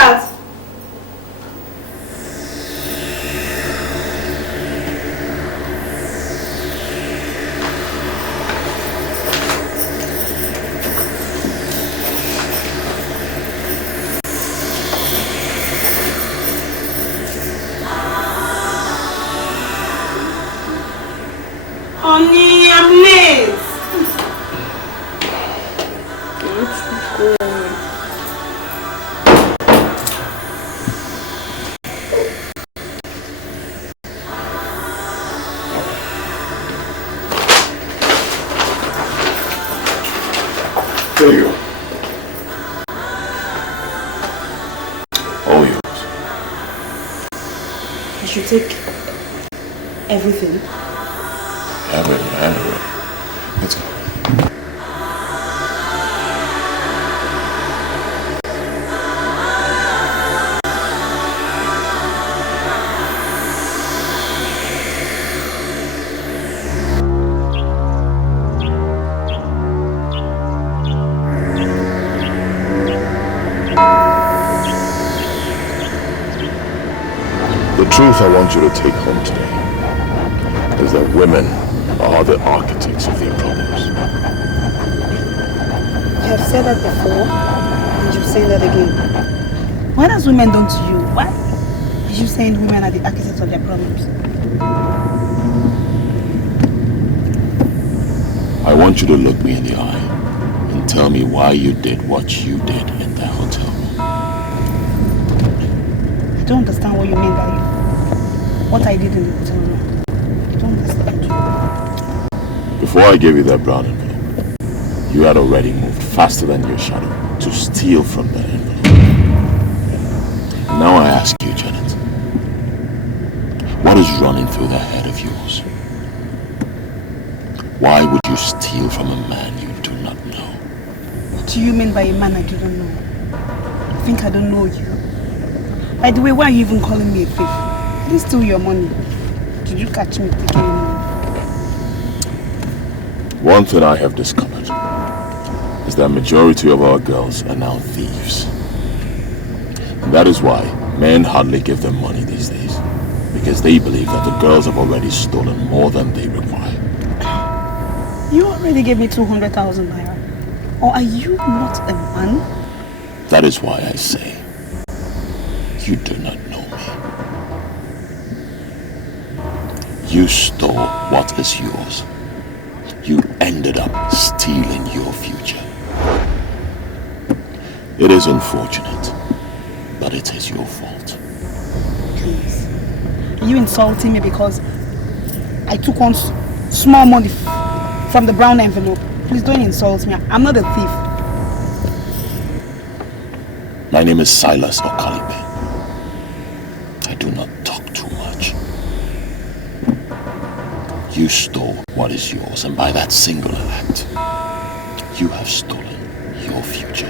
that? Honey, I'm late. There you go. All yours. I should take everything. Have it, have it. Let's go. The truth I want you to take home today is that women are the architects of their problems. You have said that before, and you're saying that again. What has women done to you? Why are you saying women are the architects of their problems? I want you to look me in the eye and tell me why you did what you did in that hotel room. I don't understand what you mean by what I did in the hotel room. I don't understand you. Before I gave you that brown envelope, you had already moved faster than your shadow to steal from that envelope. Now I ask you, Janet, what is running through that head of yours? Why would you steal from a man you do not know? What do you mean by a man I do not know? I think I don't know you. By the way, why are you even calling me a thief? I didn't steal your money. Did you catch me taking your money? One thing I have discovered is that majority of our girls are now thieves. And that is why men hardly give them money these days, because they believe that the girls have already stolen more than they require. You already gave me 200,000 naira. Or are you not a man? That is why I say, you do not know me. You stole what is yours. You ended up stealing your future. It is unfortunate, but it is your fault. Please. Are you insulting me because I took one small money from the brown envelope? Please don't insult me. I'm not a thief. My name is Silas Okalibe. I do not talk too much. You stole what is yours, and by that singular act, you have stolen your future.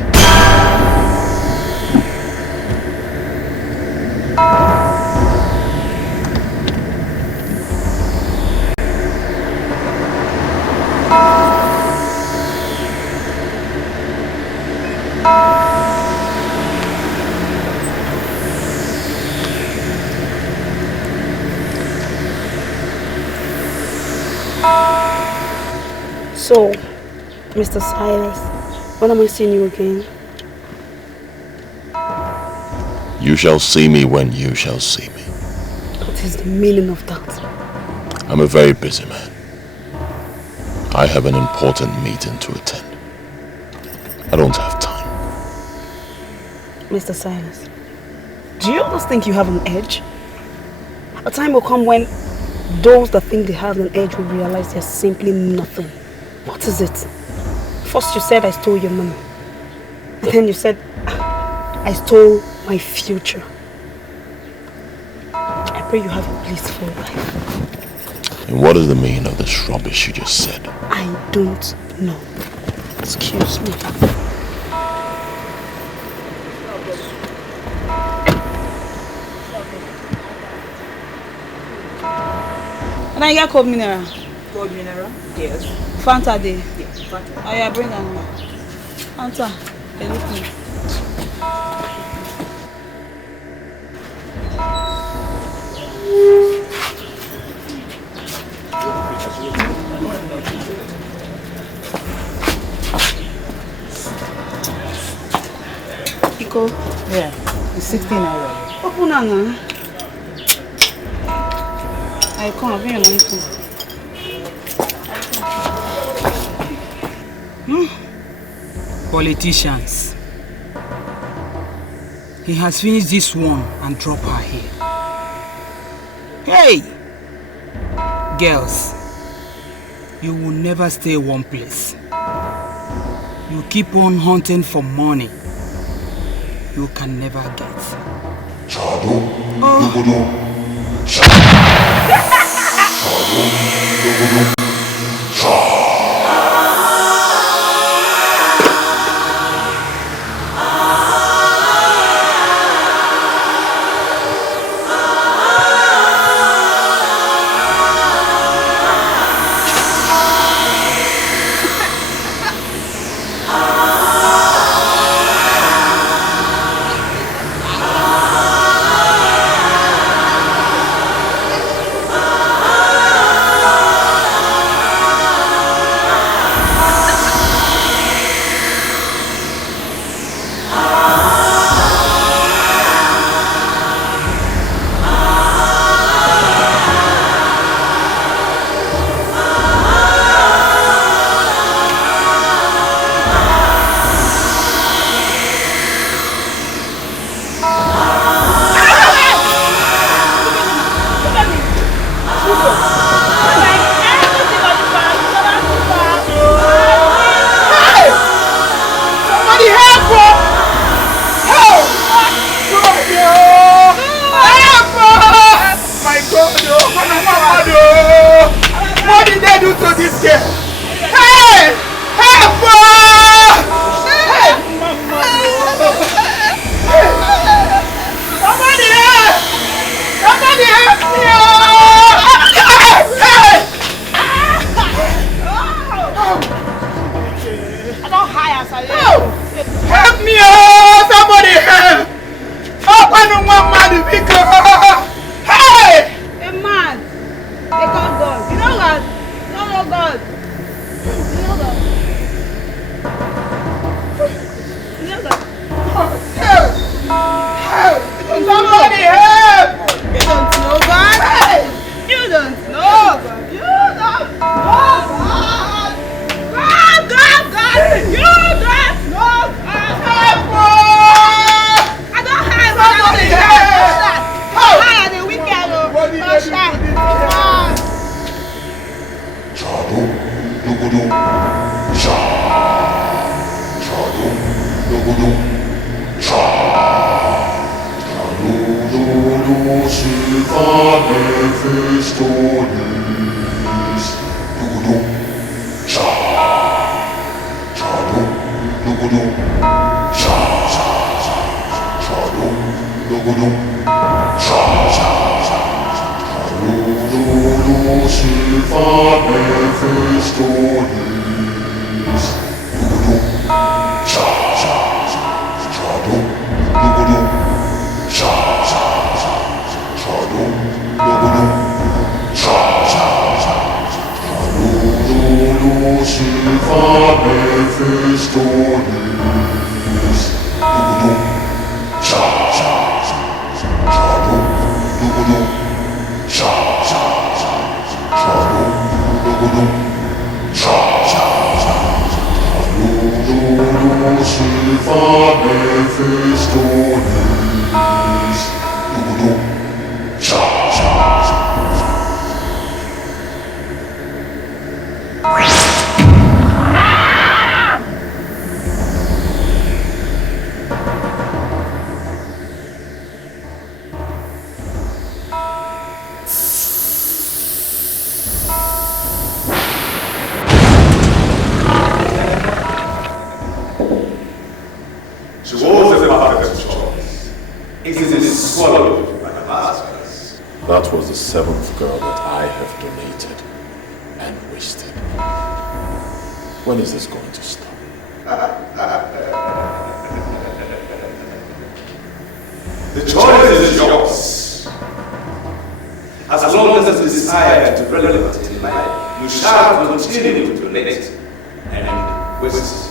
So, Mr. Silas, when am I seeing you again? You shall see me when you shall see me. What is the meaning of that? I'm a very busy man. I have an important meeting to attend. I don't have time. Mr. Silas, do you always think you have an edge? A time will come when those that think they have an edge will realize they're simply nothing. What is it? First you said I stole your money. And then you said I stole my future. I pray you have a blissful life. And what is the meaning of this rubbish you just said? I don't know. Excuse me. Can I get cold mineral? Cold mineral? Yes. Fanta day. Yes, Fanta. Oh yeah, bring them. Fanta. They look me. Iko? Yeah, it's 16 naira. Open Anna. I come, I'll bring your money too. Politicians. He has finished this one and dropped her here. Hey! Girls, you will never stay one place. You keep on hunting for money you can never get. That was the seventh girl that I have donated and wasted. When is this going to stop? The choice is yours. desire to be relevant in life, you shall continue to donate and waste.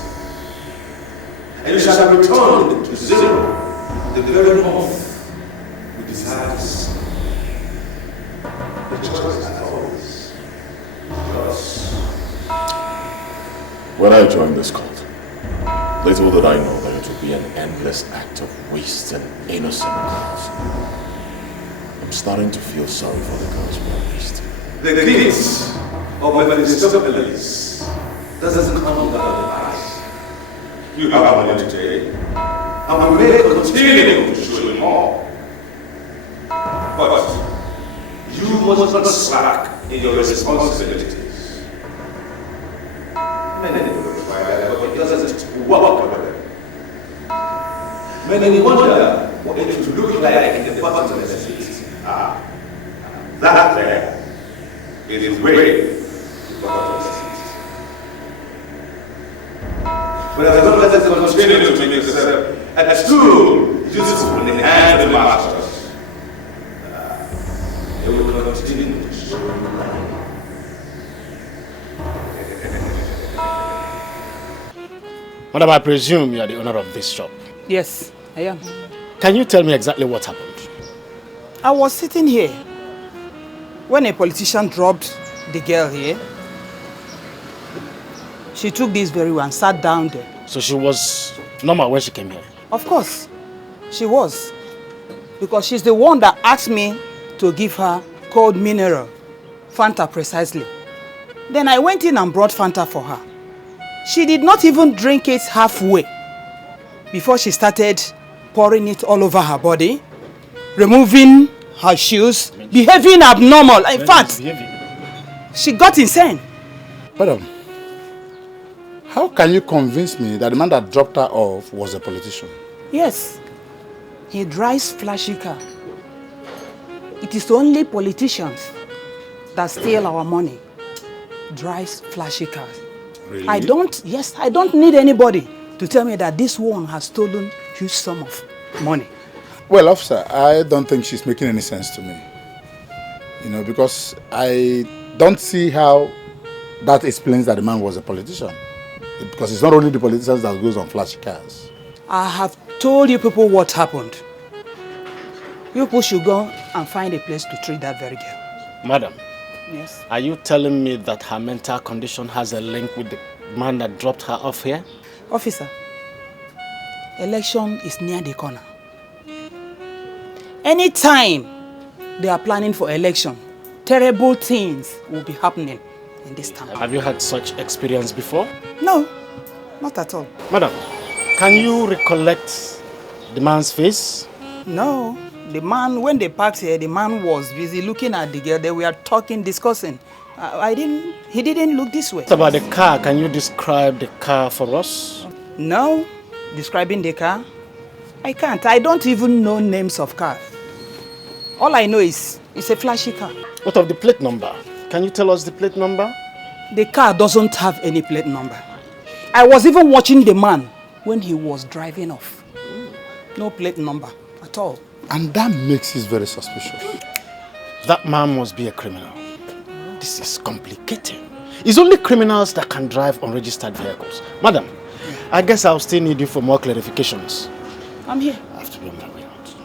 And you shall return to zero the very moment you desire to see. The choice is always yours. When I joined this cult, little did I know that it would be an endless act of wasting innocent girls. I'm starting to feel sorry for the girls we are wasting. The gifts of Mephistopheles doesn't come without the price. You have money today, and we may continue to show you more. But you must not slack in your responsibilities. Many people try that, but it doesn't work for them. Many wonder what it would look like in the bottomless pit. That there is way to the bottomless pit. But as long as they continue to make yourself a tool useful in the hands of the masters, they will continue to show you life. Madam, I presume you are the owner of this shop. Yes, I am. Can you tell me exactly what happened? I was sitting here when a politician dropped the girl here. She took this very one and sat down there. So she was normal when she came here? Of course, she was. Because she's the one that asked me to give her cold mineral, Fanta precisely. Then I went in and brought Fanta for her. She did not even drink it halfway before she started pouring it all over her body, removing her shoes, behaving abnormal. In fact, she got insane. Madam, how can you convince me that the man that dropped her off was a politician? Yes, he drives flashy car. It is only politicians that steal our money. Drives flashy cars. Really? I don't need anybody to tell me that this one has stolen huge sum of money. Well, officer, I don't think she's making any sense to me. You know, because I don't see how that explains that the man was a politician. Because it's not only the politicians that goes on flashy cars. I have told you people what happened. You people should go and find a place to treat that very girl. Madam, Yes. are you telling me that her mental condition has a link with the man that dropped her off here? Officer, election is near the corner. Anytime they are planning for election, terrible things will be happening in this town. Have you had such experience before? No, not at all. Madam, can you recollect the man's face? No, the man, when they parked here, the man was busy looking at the girl. They were talking, discussing. He didn't look this way. What about the car? Can you describe the car for us? No, describing the car, I can't. I don't even know names of cars. All I know is it's a flashy car. What of the plate number? Can you tell us the plate number? The car doesn't have any plate number. I was even watching the man when he was driving off. No plate number at all. And that makes it very suspicious. That man must be a criminal. This is complicated. It's only criminals that can drive unregistered vehicles. Madam, I guess I'll still need you for more clarifications. I'm here. I have to be on my way out.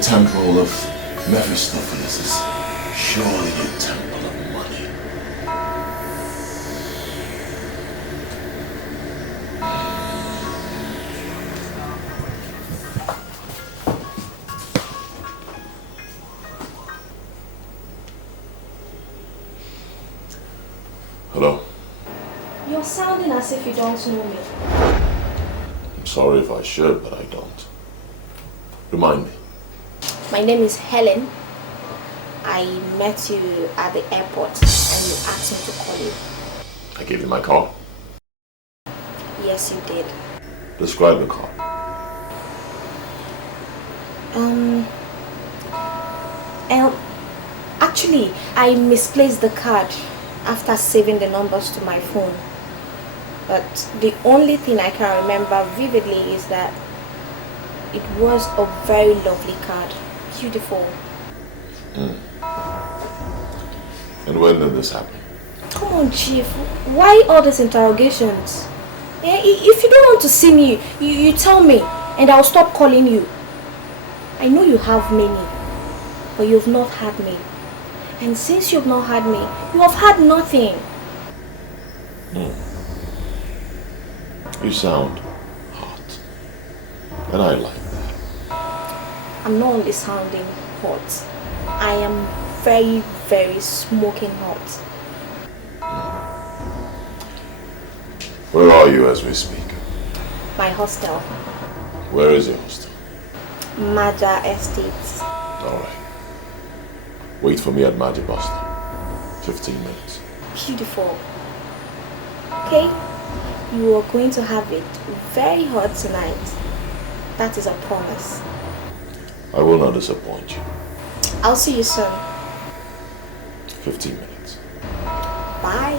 the temple of Mephistopheles is surely a temple of money. Hello? You're sounding as if you don't know me. I'm sorry if I should, but I don't. Remind me. My name is Helen. I met you at the airport and you asked me to call you. I gave you my car. Yes, you did. Describe the car. Actually, I misplaced the card after saving the numbers to my phone. But the only thing I can remember vividly is that it was a very lovely card. Beautiful. And when did this happen? Come on, Chief. Why all these interrogations? If you don't want to see me, you tell me and I'll stop calling you. I know you have many, but you've not had me. And since you've not had me, you have had nothing. You sound hot. And I like that. I'm not only sounding hot. I am very, very smoking hot. Where are you as we speak? My hostel. Where is your hostel? Maja Estates. Alright. Wait for me at Maja bus stop. 15 minutes. Beautiful. Okay? You are going to have it very hot tonight. That is a promise. I will not disappoint you. I'll see you soon. 15 minutes. Bye.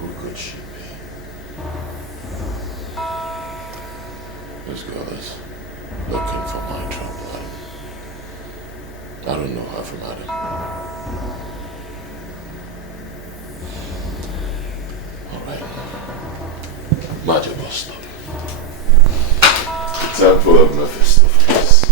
Who could she be? This girl is looking for my trouble. I don't know her from Adam. Alright. Maja bus stop. Temple of Mephistopheles.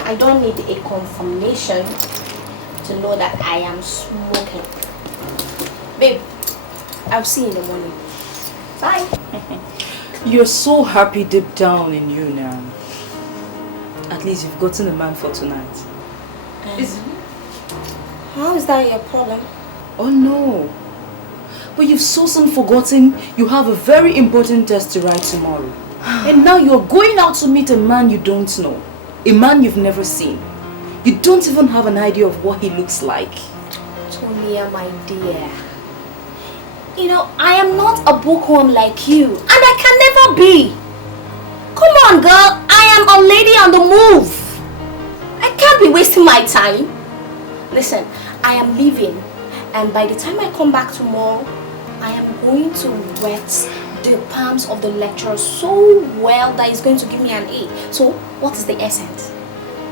I don't need a confirmation to know that I am smoking. Babe, I'll see you in the morning. Bye. You're so happy deep down in you now. At least you've gotten a man for tonight. How is that your problem? Oh no. But you've so soon forgotten you have a very important test to write tomorrow. And now you're going out to meet a man you don't know. A man you've never seen. You don't even have an idea of what he looks like. Tonia, my dear. You know, I am not a bookworm like you. And I can never be. Come on, girl. I am a lady on the move. I can't be wasting my time. Listen, I am leaving. And by the time I come back tomorrow, I am going to wet the palms of the lecturer so well that he's going to give me an A. So, what is the essence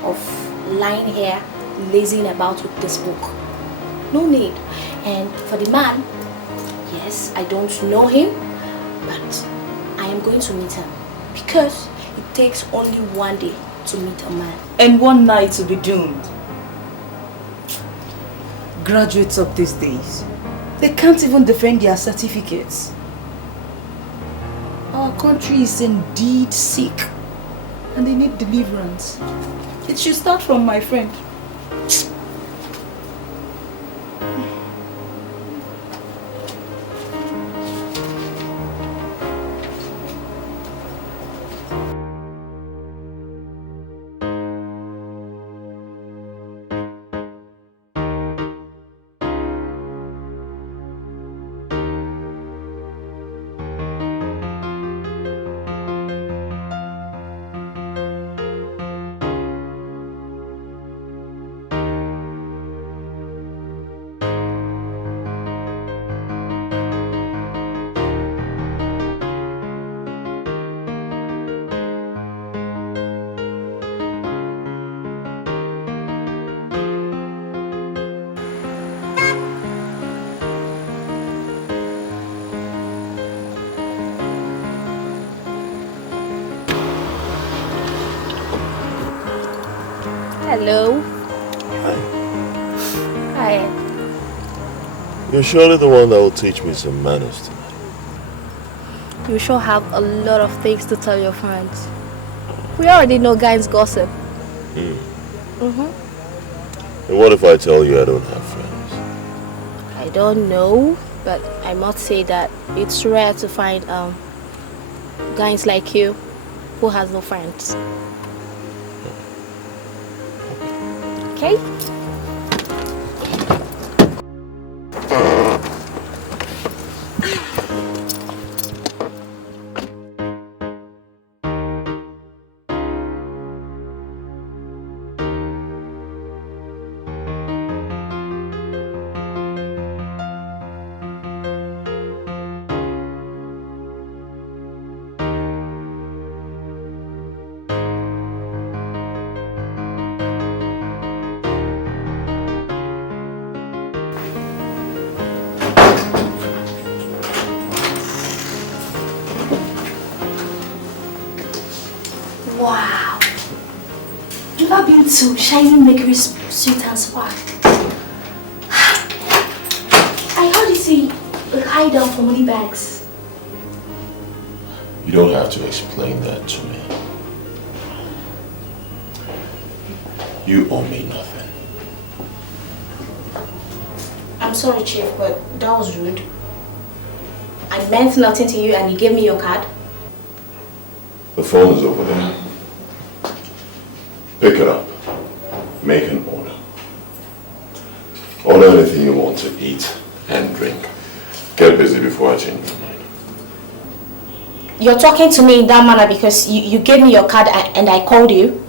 of lying here, lazing about with this book? No need. And for the man, yes, I don't know him, but I am going to meet him because it takes only one day to meet a man. And one night to be doomed. Graduates of these days, they can't even defend their certificates. Our country is indeed sick and they need deliverance. It should start from my friend. Hello. Hi. You're surely the one that will teach me some manners tonight. You sure have a lot of things to tell your friends. We already know guys gossip. And what if I tell you I don't have friends? I don't know, but I must say that it's rare to find guys like you who has no friends. Okay? Wow. You've ever been to Shiny Makery's Sweet and Spark? I heard it's a hideout for money bags. You don't have to explain that to me. You owe me nothing. I'm sorry, Chief, but that was rude. I meant nothing to you and you gave me your card. The phone is over there. Pick it up. Make an order. Order anything you want to eat and drink. Get busy before I change my mind. You're talking to me in that manner because you gave me your card and I called you?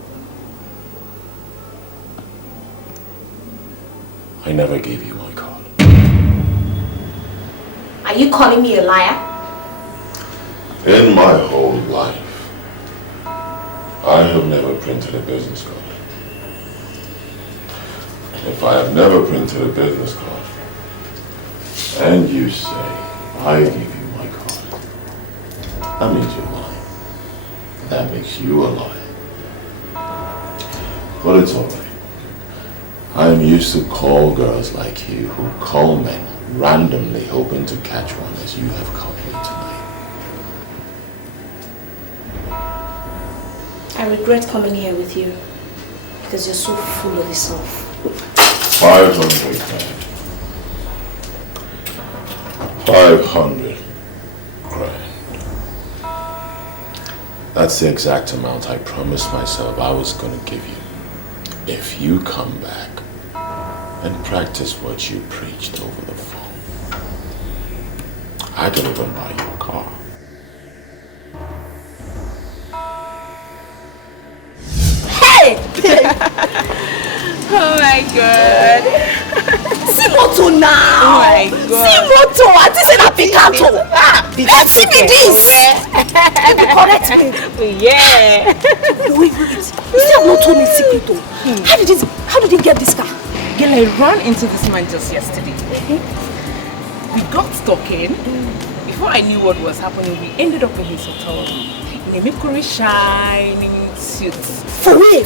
I never gave you my card. Are you calling me a liar? In my whole life, I have never printed a business card. If I have never printed a business card, and you say I give you my card, that means you're lying. That makes you a liar. But it's alright. I am used to call girls like you who call men randomly hoping to catch one as you have caught me tonight. I regret coming here with you because you're so full of yourself. 500 grand. 500 grand. That's the exact amount I promised myself I was going to give you if you come back and practice what you preached over the phone. I can even buy you a car. Oh my god. See moto now. Oh my god. See moto. I just said a Picasso. Let's see me this. Let me correct me. Yeah. Wait. You still have not told me secret though. How did he get this car? Girl, I ran into this man just yesterday. We got talking. Before I knew what was happening, we ended up in his hotel room in a Mercury shining suit. For real?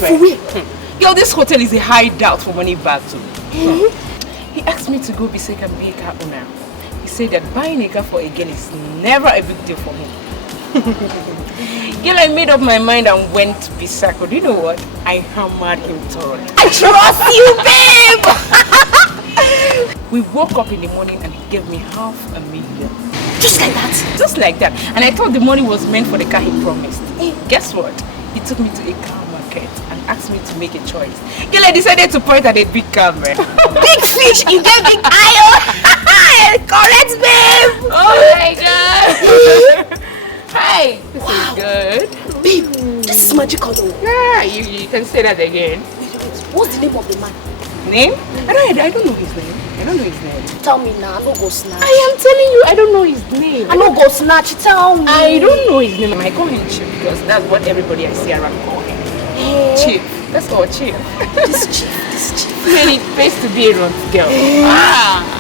Girl, this hotel is a hideout for money bags. He asked me to go beside and be a car owner. He said that buying a car for a girl is never a big deal for him. Girl, I made up my mind and went to Bisako. Do you know what? I hammered him thoroughly. I trust you, babe! We woke up in the morning and he gave me $500,000. Just like that? Just like that. And I thought the money was meant for the car he promised. Guess what? He took me to a car market and asked me to make a choice. Girl, I decided to point at a big car, man. Big fish, you get big iron! Correct, babe! Oh my god! Hi! This is good. Babe, this is magical though. Yeah, you can say that again. What's the name of the man? Name? I don't know his name. I don't know his name. Tell me now, I no go snatch. I am telling you, I don't know his name. I no go snatch, tell me. I don't know his name. I call him Chief because that's what everybody I see around call him. Hey. Chief. That's all Chief. This chief. Man, it pays to be a runt girl.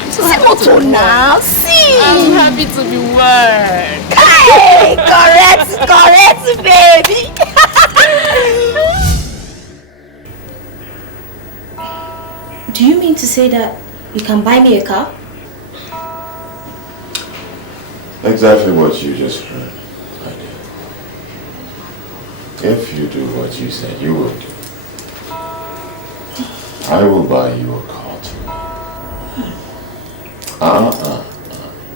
See moto now, see. I'm happy to be one. Hey, correct, baby. say that you can buy me a car? Exactly what you just heard, my dear. If you do what you said you would do, I will buy you a car tomorrow.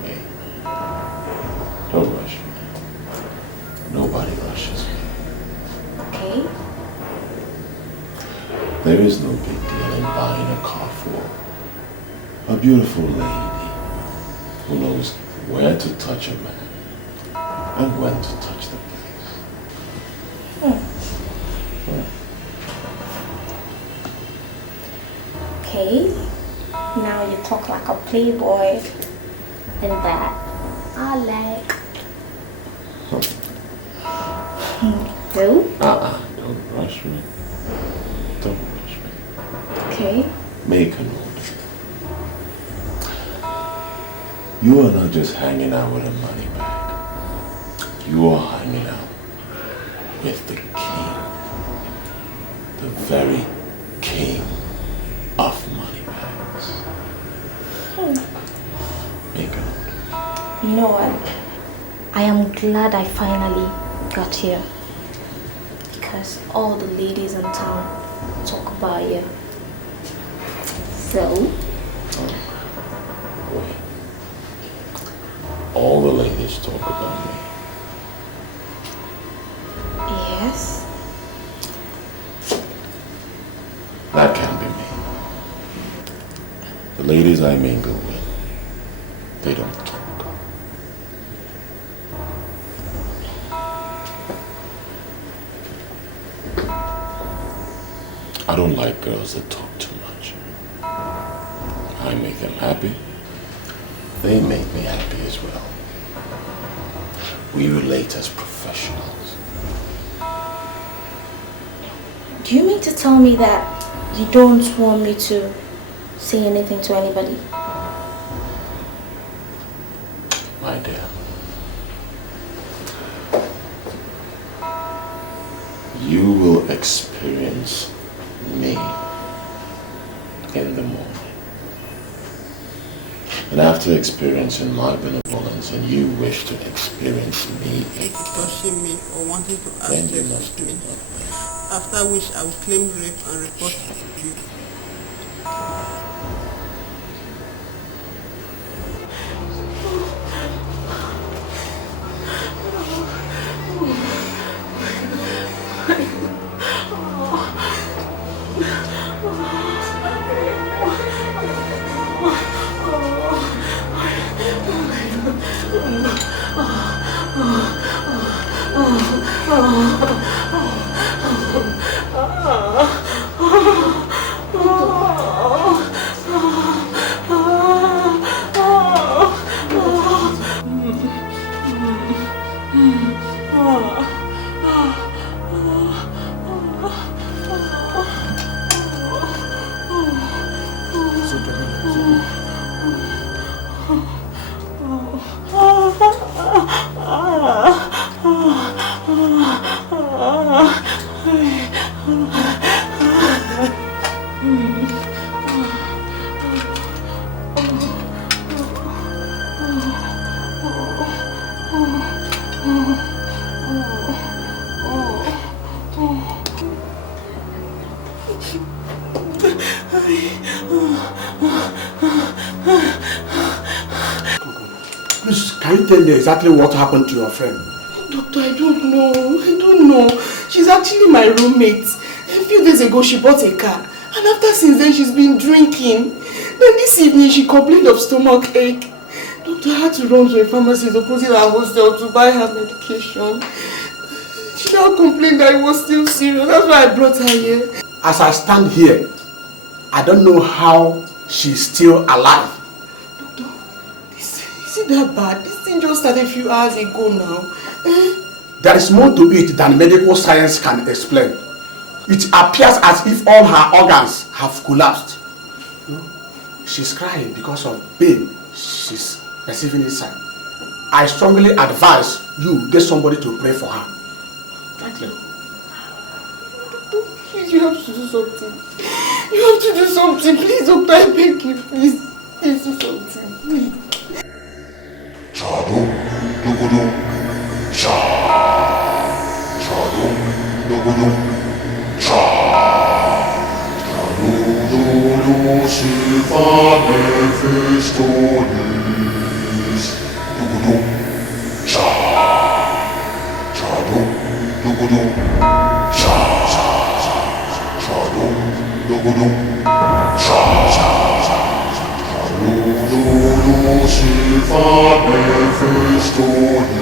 Wait. Don't rush me. Nobody rushes me. Okay. There is no big deal in buying a car for a beautiful lady who knows where to touch a man and when to touch the place. Okay. Now you talk like a playboy. And that I like. Do? Don't rush me. Don't rush me. Okay. Make a note. You are not just hanging out with a money bag. You are hanging out with the king. The very king of money bags. Make a note. You know what? I am glad I finally got here. Because all the ladies in town talk about you. So? Wait. All the ladies talk about me. Yes. That can't be me. The ladies I mingle with, they don't talk. I don't like girls that talk too much. I make them happy. They make me happy as well. We relate as professionals. Do you mean to tell me that you don't want me to say anything to anybody? My dear. You will experience me in the morning. And after experiencing my benevolence and you wish to experience me again, touching me or wanting to ask then you sex must do with me. nothing. After which I will claim rape and report it to you. Please, can you tell me exactly what happened to your friend? Doctor, I don't know. She's actually my roommate. A few days ago, she bought a car. And since then, she's been drinking. Then this evening, she complained of stomach ache. Doctor, I had to run to a pharmacy opposite our hostel to buy her medication. She now complained that it was still serious. That's why I brought her here. As I stand here, I don't know how she's still alive. Doctor, is it that bad? This thing just started a few hours ago now. There is more to it than medical science can explain. It appears as if all her organs have collapsed. She's crying because of pain she's receiving inside. I strongly advise you get somebody to pray for her. Thank you. Please, you have to do something. You have to do something. Please, doctor, I beg you. Please. Please do something. Please. Chado, dogodo, cha. Chado, dogodo, cha. Chado, dogodo, silva, nefistones. Dogodo, cha. Chado, dogodo, cha. Chado, dogodo, cha. Dogodo, silva, nefistones.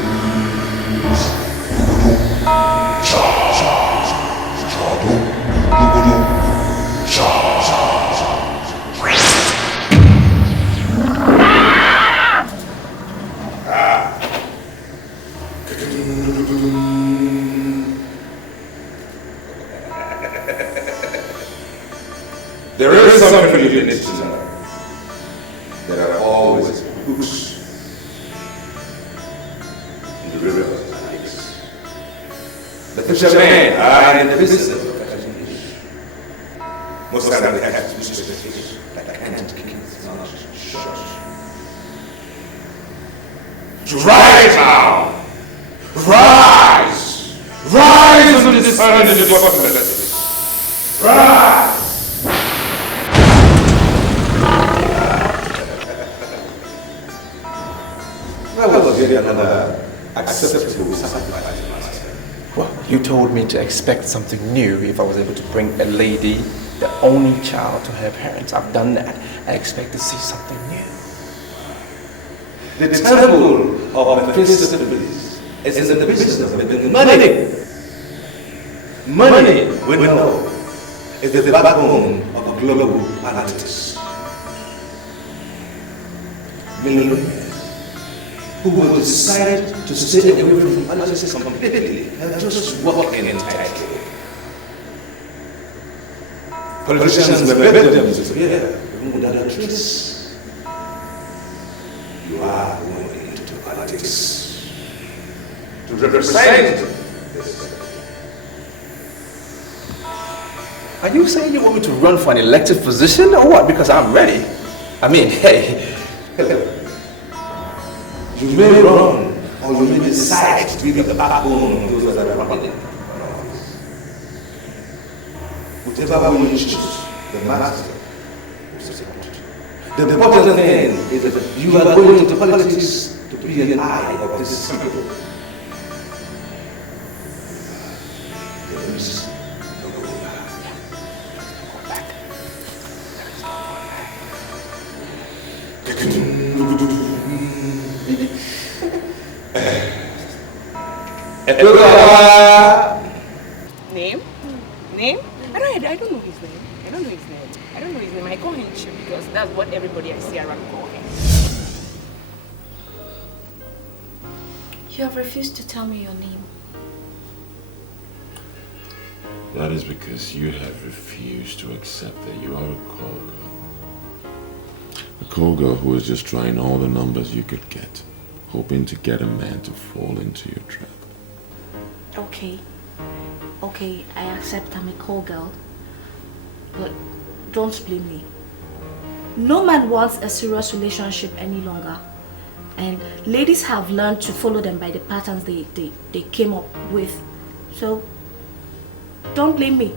Dogodo, cha. Chado, dogodo, cha. There is something you need to know. There are always hooks in the river of lives. The fishermen are in the business of catching fish. Most times they have useless fish that can't keep its mouth shut. Rise now! Rise! Rise and discern the possibilities! Rise! Another acceptable sacrifice. Well, you told me to expect something new if I was able to bring a lady, the only child, to her parents. I've done that. I expect to see something new. The temple of Mephistopheles is in the business of making money. Money, we know, is the backbone of global politics. Millionaires who will decide to stay away from politics completely and just walk in tightly. Politicians will beg them to disappear without a trace. You are going into politics to represent this. Are you saying you want me to run for an elected position or what? Because I'm ready. I mean, hey. You may run, or you may decide to be the backbone of those that are running. Whichever way you choose, the master will support. The important thing is that you are going into politics to be an eye of this people. There is no going back. Name? Name? I don't know his name. I don't know his name. I call him Chief because that's what everybody I see around call him. You have refused to tell me your name. That is because you have refused to accept that you are a call girl. A call girl who is just trying all the numbers you could get, hoping to get a man to fall into your trap. Okay, I accept I'm a call girl. But don't blame me. No man wants a serious relationship any longer. And ladies have learned to follow them by the patterns they came up with. So, don't blame me.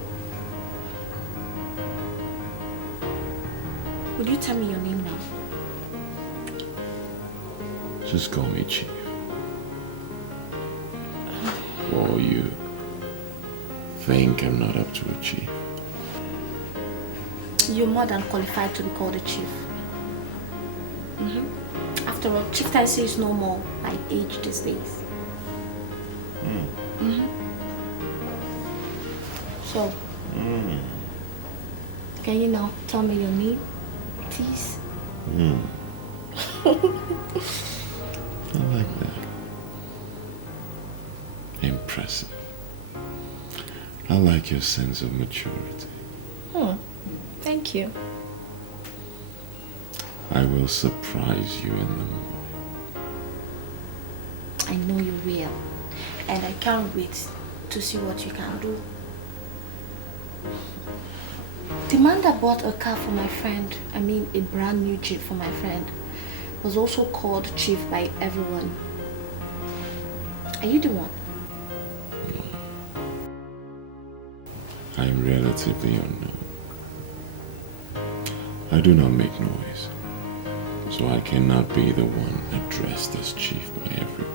Will you tell me your name now? Just call me Chief. Or you think I'm not up to achieve? You're more than qualified to be called a chief. After all, chieftaincy is no more by age these days. So, can you now tell me your name, please? I like that. Impressive. I like your sense of maturity. Thank you. I will surprise you in the morning. I know you will. And I can't wait to see what you can do. The man that bought a car for my friend, I mean a brand new Jeep for my friend, was also called Chief by everyone. Are you the one? I am relatively unknown. I do not make noise, so I cannot be the one addressed as chief by everyone.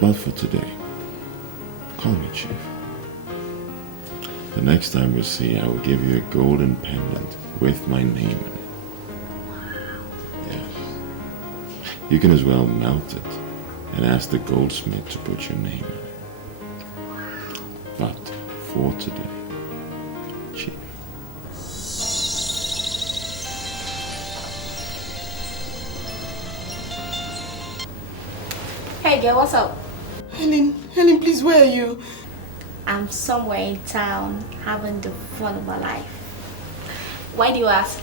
But for today, call me chief. The next time we see, I will give you a golden pendant with my name in it. Yes. You can as well melt it and ask the goldsmith to put your name in it. But for today, chief. Hey girl, what's up? Helen, please, where are you? I'm somewhere in town having the fun of my life. Why do you ask?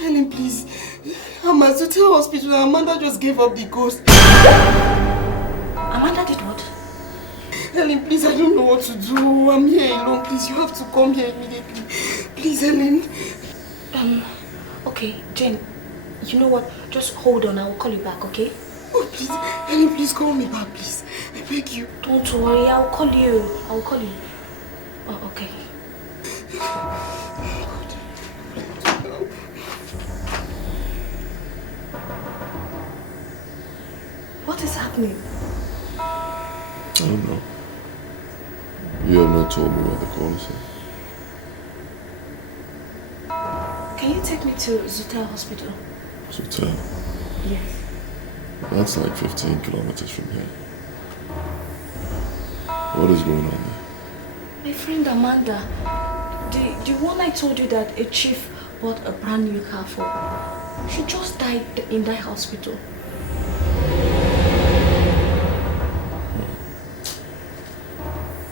Helen, please. I'm at Hotel Hospital and Amanda just gave up the ghost. Amanda did what? Helen, please, I don't know what to do. I'm here alone. Please, you have to come here immediately. Please, Helen. Okay, Jane, you know what? Just hold on, I will call you back, okay? Oh, please. Helen, please call me back, please. I beg you. Don't worry, I will call you. I will call you. Oh, okay. What is happening? I don't know. You have not told me where the call is. Can you take me to Zutel Hospital? Zutel? Yes. That's like 15 kilometers from here. What is going on there? My friend Amanda, the one I told you that a chief bought a brand new car for, she just died in that hospital.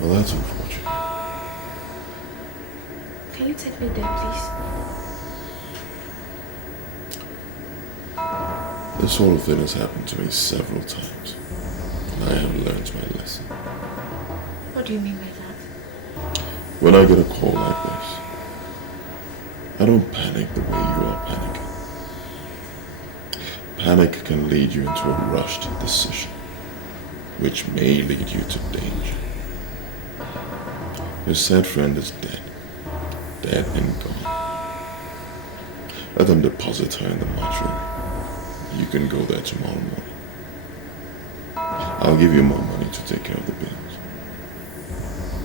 Well, that's unfortunate. Can you take me there, please? This sort of thing has happened to me several times, and I have learned my lesson. What do you mean by that? When I get a call like this, I don't panic the way you are panicking. Panic can lead you into a rushed decision, which may lead you to danger. Your said friend is dead. Dead and gone. Let them deposit her in the mortuary. You can go there tomorrow morning. I'll give you more money to take care of the bills.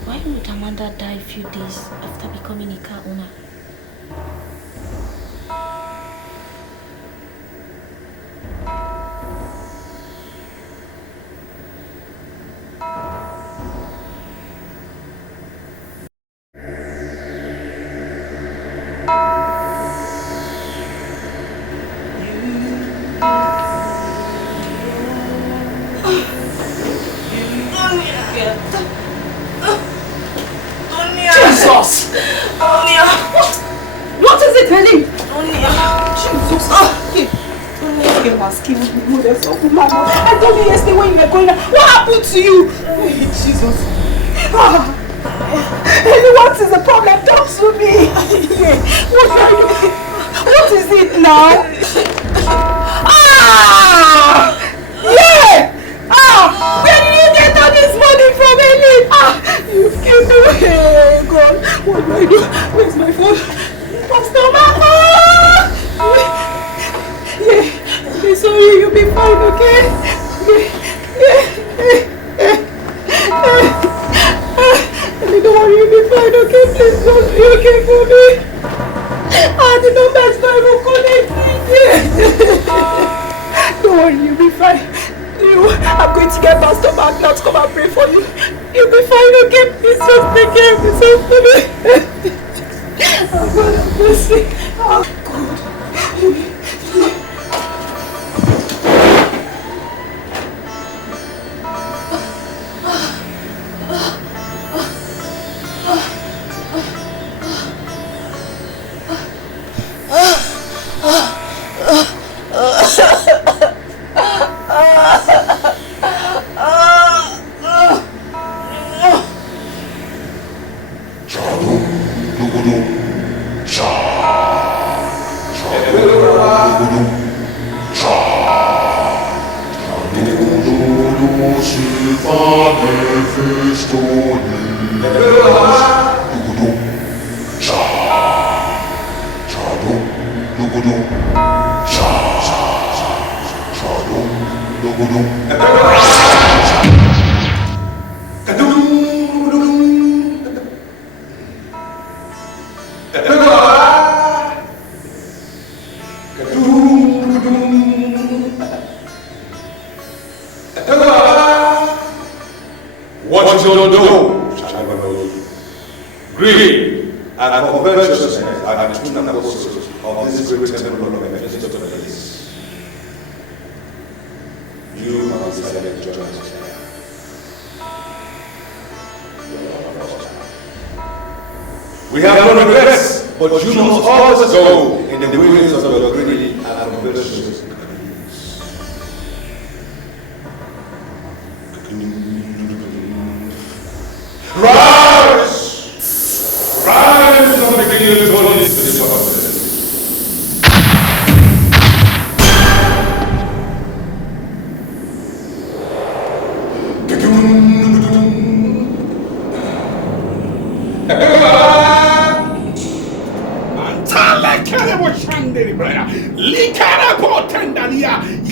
Why would Amanda die a few days after becoming a car owner? Jesus! What is it, Helen? Jesus! You must kill me. I told you yesterday when you were going out. What happened to you? Jesus! Helen, what is the problem? Talk to me! What is it now? Yeah! Where did you get all this money from, Helen? You killed me. God, what do I do? Where's my phone? Pastor Mama! Yeah, okay, sorry, you'll be fine, okay? Don't worry, you'll be fine, okay? Please don't be okay for me. The number is not even connected. Don't worry, you'll be fine. I'm going to get Pastor Mark now to come and pray for you. You'll be fine, okay? Please just take care of yourself for me. Oh God, have mercy. Oh God. Chado. What you don't know, shall never know you. Greed and covetousness are the twin apostles of this great temple of Ephesus. You have decided to join us there. We have no regrets, but you must always go in the ways of your greed and covetousness. Rise! Rise from the beginning of the this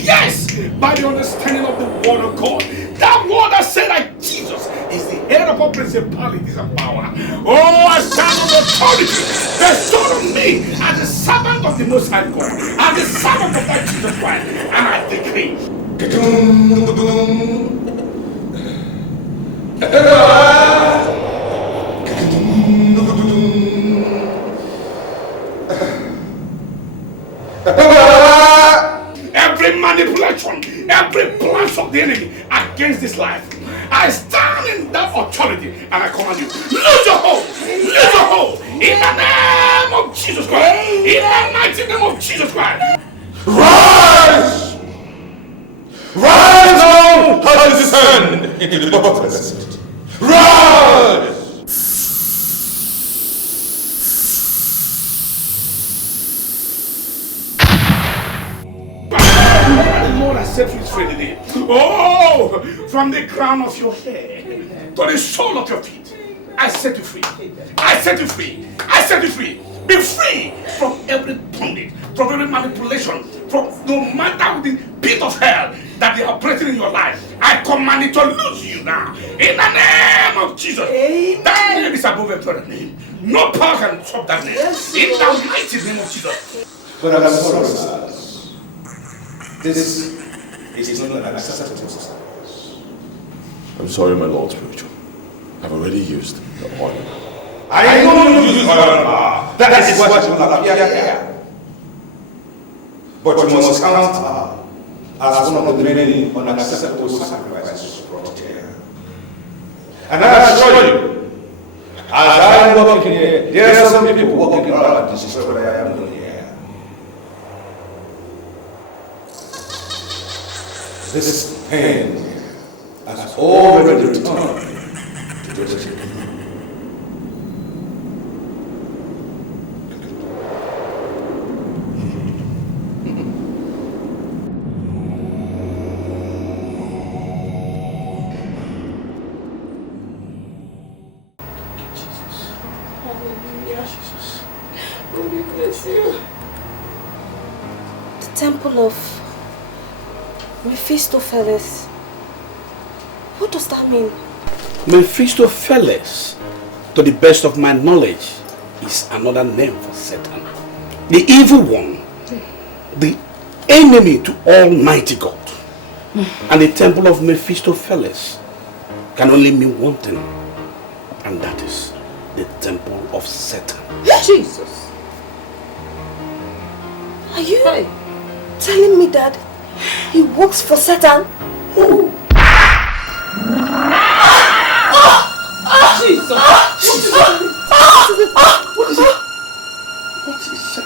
Yes, by the understanding of the word of God, that word that said that Jesus is the head of all principalities and power. Oh, I stand on authority bestowed on me as a servant of the Most High God, as a servant of that Jesus Christ, and I decree. Every manipulation, every plan of the enemy against this life, I stand in that authority and I command you, lose your hold, lose your hold, in the name of Jesus Christ, in the mighty name of Jesus Christ. Rise! Rise now and descend into the bottomless. Rise! The Lord has set you free today. Oh, from the crown of your head to the sole of your feet, I set you free. I set you free. I set you free. Be free from every bondage, from every manipulation, from no matter the pit of hell that they are operating in your life. I command it to lose you now. In the name of Jesus. Amen. That name is above every name. No power can stop that name. In the mighty name of Jesus. But I'm sorry, this is not an acceptable sacrifice. I'm sorry, my Lord Spiritual. I've already used the oil. I know you use oil. That is what you will appear here. But you must count her as one of the many unacceptable sacrifices brought here. And I assure you, as I am walking here, there are some people walking around and destroy what I am doing here. This pain has already returned to the The temple of Mephistopheles. What does that mean? Mephistopheles, to the best of my knowledge, is another name for Satan. The evil one, the enemy to Almighty God. And the temple of Mephistopheles can only mean one thing, and that is the temple of Satan. Jesus! Are you telling me that he works for Satan? Oh. Jesus! What is it? What's he said?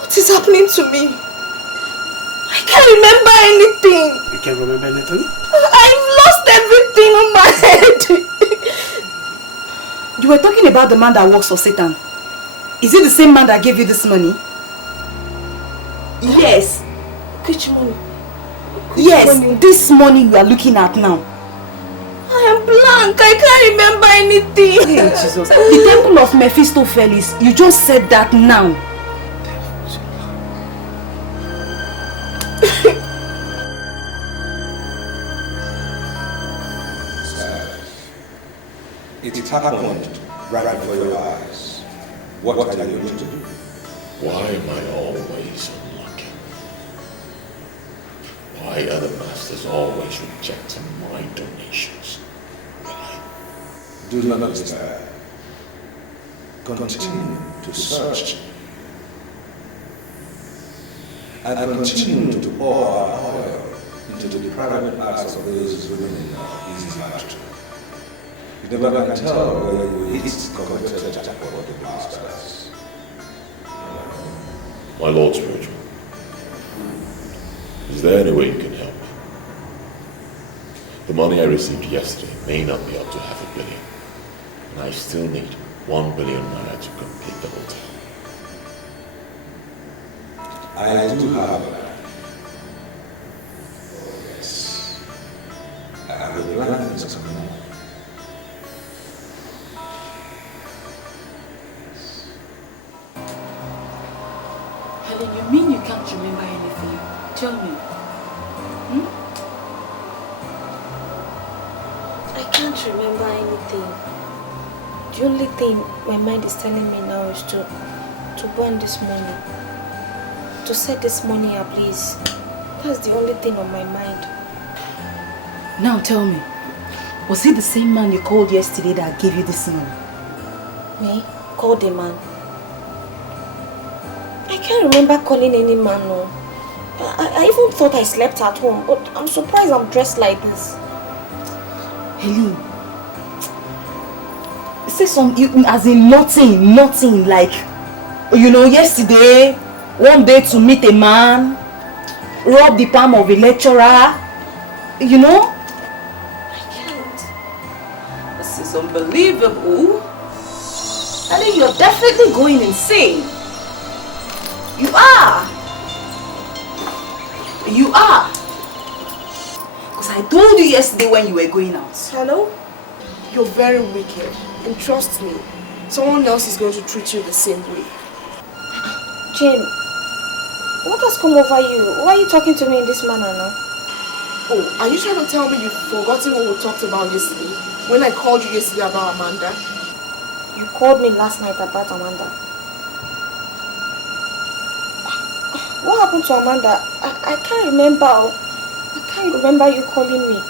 What is happening to me? I can't remember anything. You can't remember anything? I've lost everything on my head. You were talking about the man that works for Satan. Is it the same man that gave you this money? Yes. Which money? Yes, this money you are looking at now. I am blank. I can't remember anything. Hey, Jesus. The temple of Mephistopheles. You just said that now. It happened right before your eyes. What are you going to do? Why am I always unlucky? Why are the masters always rejecting my donations? Why? Do not despair. Continue to search. And continue to pour our oil into the private parts of those women in our easy factory. You never can tell whether you hit coveted jackpot the blasters. My Lord Spiritual, is there any way you can help? The money I received yesterday may not be up to $500 million, and I still need 1 billion naira to complete the hotel. I do have a plan. Oh yes. I have a plan to come on. Helen, you mean you can't remember anything? Tell me. I can't remember anything. The only thing my mind is telling me now is to burn this money. To set this money ablaze. That's the only thing on my mind. Now tell me, was he the same man you called yesterday that gave you this money? Me? Called the man? I can't remember calling any man, no. I even thought I slept at home, but I'm surprised I'm dressed like this. Helen, say something as in nothing like, you know, yesterday, one day to meet a man, rob the palm of a lecturer, you know? I can't. This is unbelievable. I think you're definitely going insane. You are. You are. Because I told you yesterday when you were going out. Hello? You're very wicked. And trust me, someone else is going to treat you the same way. Jane, what has come over you? Why are you talking to me in this manner now? Oh, are you trying to tell me you've forgotten what we talked about yesterday? When I called you yesterday about Amanda? You called me last night about Amanda. What happened to Amanda? I can't remember. I can't remember you calling me.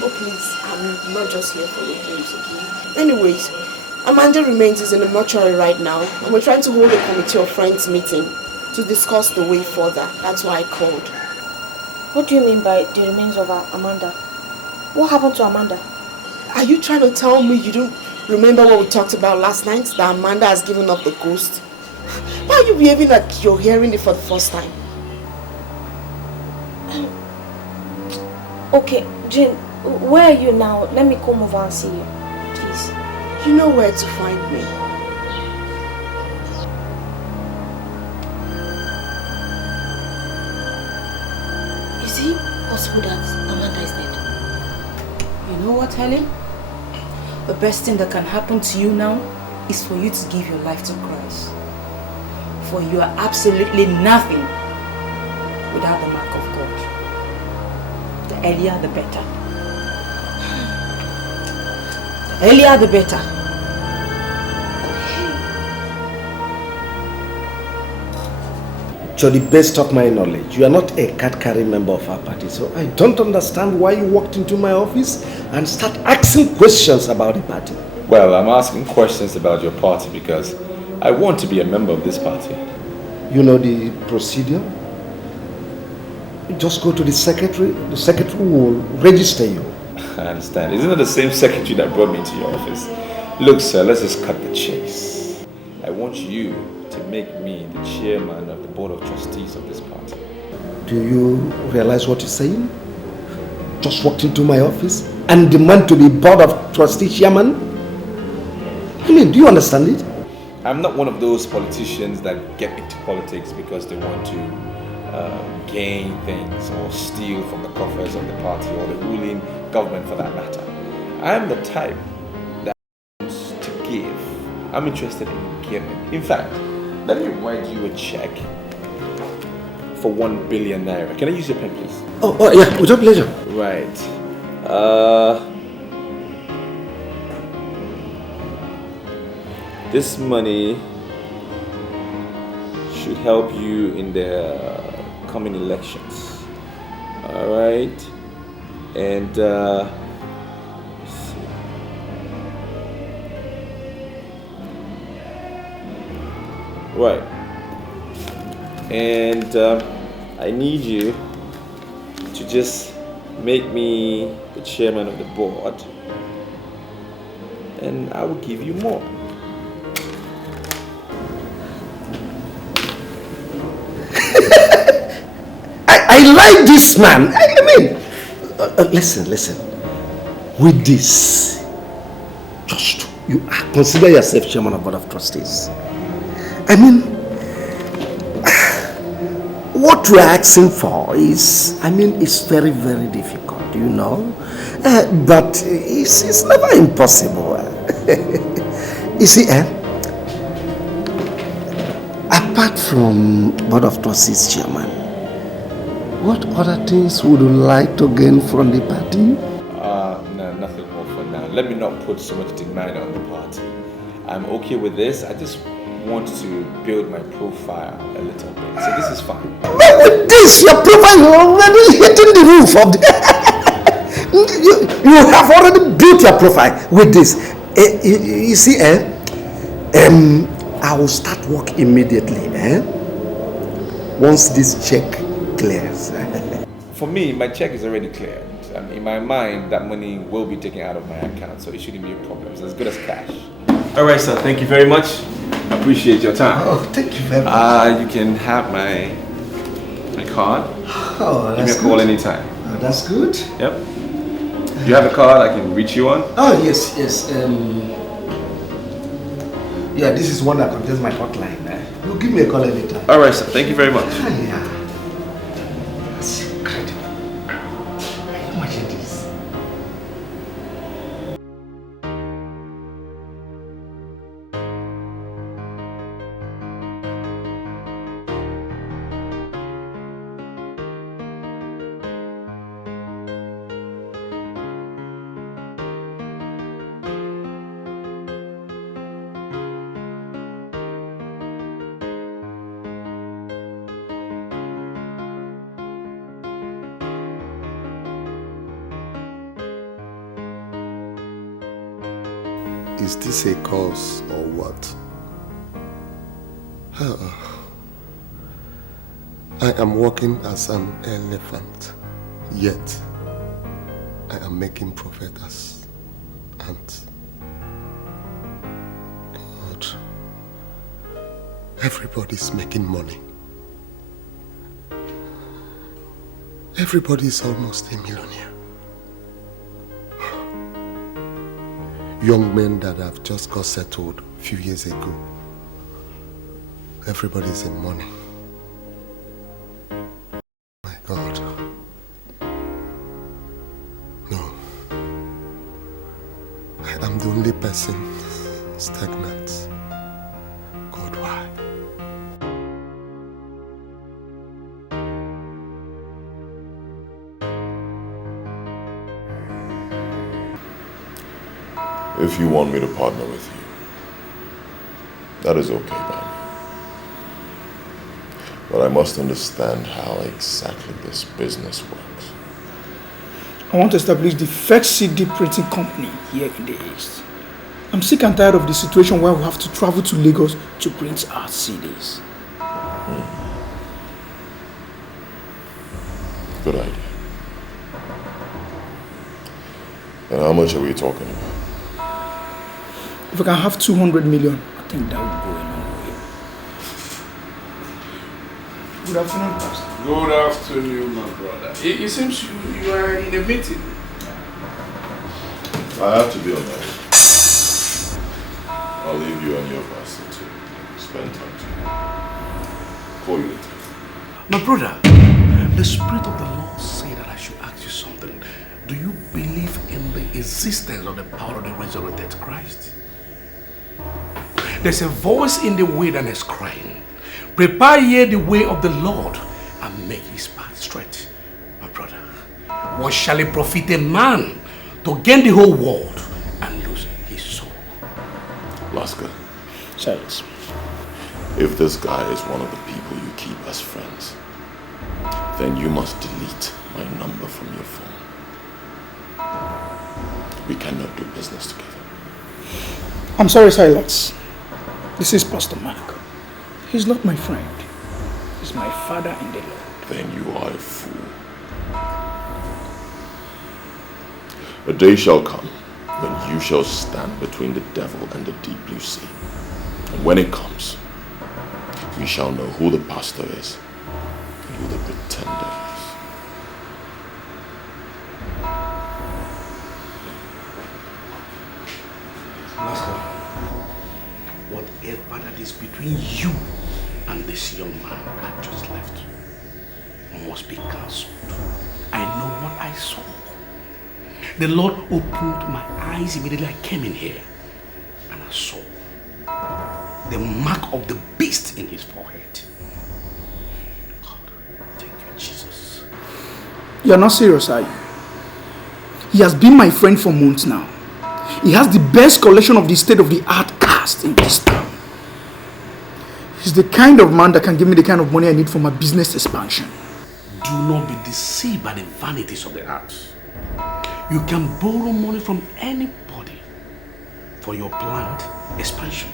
Oh please, I'm not just here for the games, okay? Anyways, Amanda remains in the mortuary right now, and we're trying to hold a committee of friends meeting to discuss the way further. That's why I called. What do you mean by the remains of Amanda? What happened to Amanda? Are you trying to tell me you don't remember what we talked about last night? That Amanda has given up the ghost? Why are you behaving like you're hearing it for the first time? Okay, Jane, where are you now? Let me come over and see you, please. You know where to find me. Is it possible that Amanda is dead? You know what, Helen? The best thing that can happen to you now is for you to give your life to Christ. For you are absolutely nothing without the mark of God. The earlier the better. The earlier the better. To the best of my knowledge, you are not a card-carrying member of our party, so I don't understand why you walked into my office and start asking questions about the party. Well, I'm asking questions about your party because I want to be a member of this party. You know the procedure? You just go to the secretary will register you. I understand. Isn't it the same secretary that brought me into your office? Look, sir, let's just cut the chase. I want you to make me the chairman of the board of trustees of this party. Do you realize what you're saying? Just walked into my office and demand to be board of trustee chairman? I mean, do you understand it? I'm not one of those politicians that get into politics because they want to gain things or steal from the coffers of the party or the ruling government for that matter. I am the type that wants to give. I'm interested in giving. In fact, let me write you a check for 1 billion naira. Can I use your pen, please? Oh yeah, with your pleasure. Right. This money should help you in the coming elections. All right. And let's see. Right. And I need you to just make me the chairman of the board, and I will give you more. I like this man. I mean, listen. With this, just you consider yourself chairman of board of trustees. I mean, what we're asking for is, it's very, very difficult, you know. But it's never impossible. You see, apart from board of trustees chairman, what other things would you like to gain from the party? No, nothing more for now. Let me not put so much demand on the party. I'm okay with this. I just want to build my profile a little bit. So this is fine. Well, with this, your profile is already hitting the roof of the... you have already built your profile with this. You see, I will start work immediately. Once this check clears. For me, my check is already cleared. In my mind, that money will be taken out of my account, so it shouldn't be a problem. It's as good as cash. All right, sir. Thank you very much. I appreciate your time. Oh, thank you very much. You can have my card. Oh, that's Give me a call good. anytime. Oh, that's good. Yep. Do you have a card I can reach you on? Oh, yes. Yeah, this is one that contains my hotline. You give me a call anytime. All right, sir. Thank you very much. Yeah. That's incredible. How much it is? Is this a cause or what? I am walking as an elephant, yet I am making profit as ants. God, everybody's making money. Everybody's almost a millionaire. Young men that have just got settled a few years ago. Everybody's in money. My God. No. I am the only person stagnant. God, why? If you want me to partner with you, that is okay by me. But I must understand how exactly this business works. I want to establish the first CD printing company here in the East. I'm sick and tired of the situation where we have to travel to Lagos to print our CDs. Good idea. And how much are we talking about? If I can have 200 million, I think that would go a long way. Good afternoon, Pastor. Good afternoon, my brother. It seems you are in a meeting. I have to be on that. I'll leave you and your pastor to spend time together. Call you later. My brother, the Spirit of the Lord said that I should ask you something. Do you believe in the existence of the power of the resurrected Christ? There's a voice in the wilderness crying, prepare ye the way of the Lord and make his path straight. My brother, what shall it profit a man to gain the whole world and lose his soul? Laska. Charles. If this guy is one of the people you keep as friends, then you must delete my number from your phone. We cannot do business together. I'm sorry, Silas. This is Pastor Mark. He's not my friend. He's my father in the Lord. Then you are a fool. A day shall come when you shall stand between the devil and the deep blue sea. And when it comes, we shall know who the pastor is and who the pretender is. Master, whatever that is between you and this young man I just left must be cancelled. I know what I saw. The Lord opened my eyes immediately I came in here, and I saw the mark of the beast in his forehead. God, thank you, Jesus. You're not serious, are you? He has been my friend for months now. He has the best collection of the state-of-the-art cast in this town. He's the kind of man that can give me the kind of money I need for my business expansion. Do not be deceived by the vanities of the earth. You can borrow money from anybody for your planned expansion.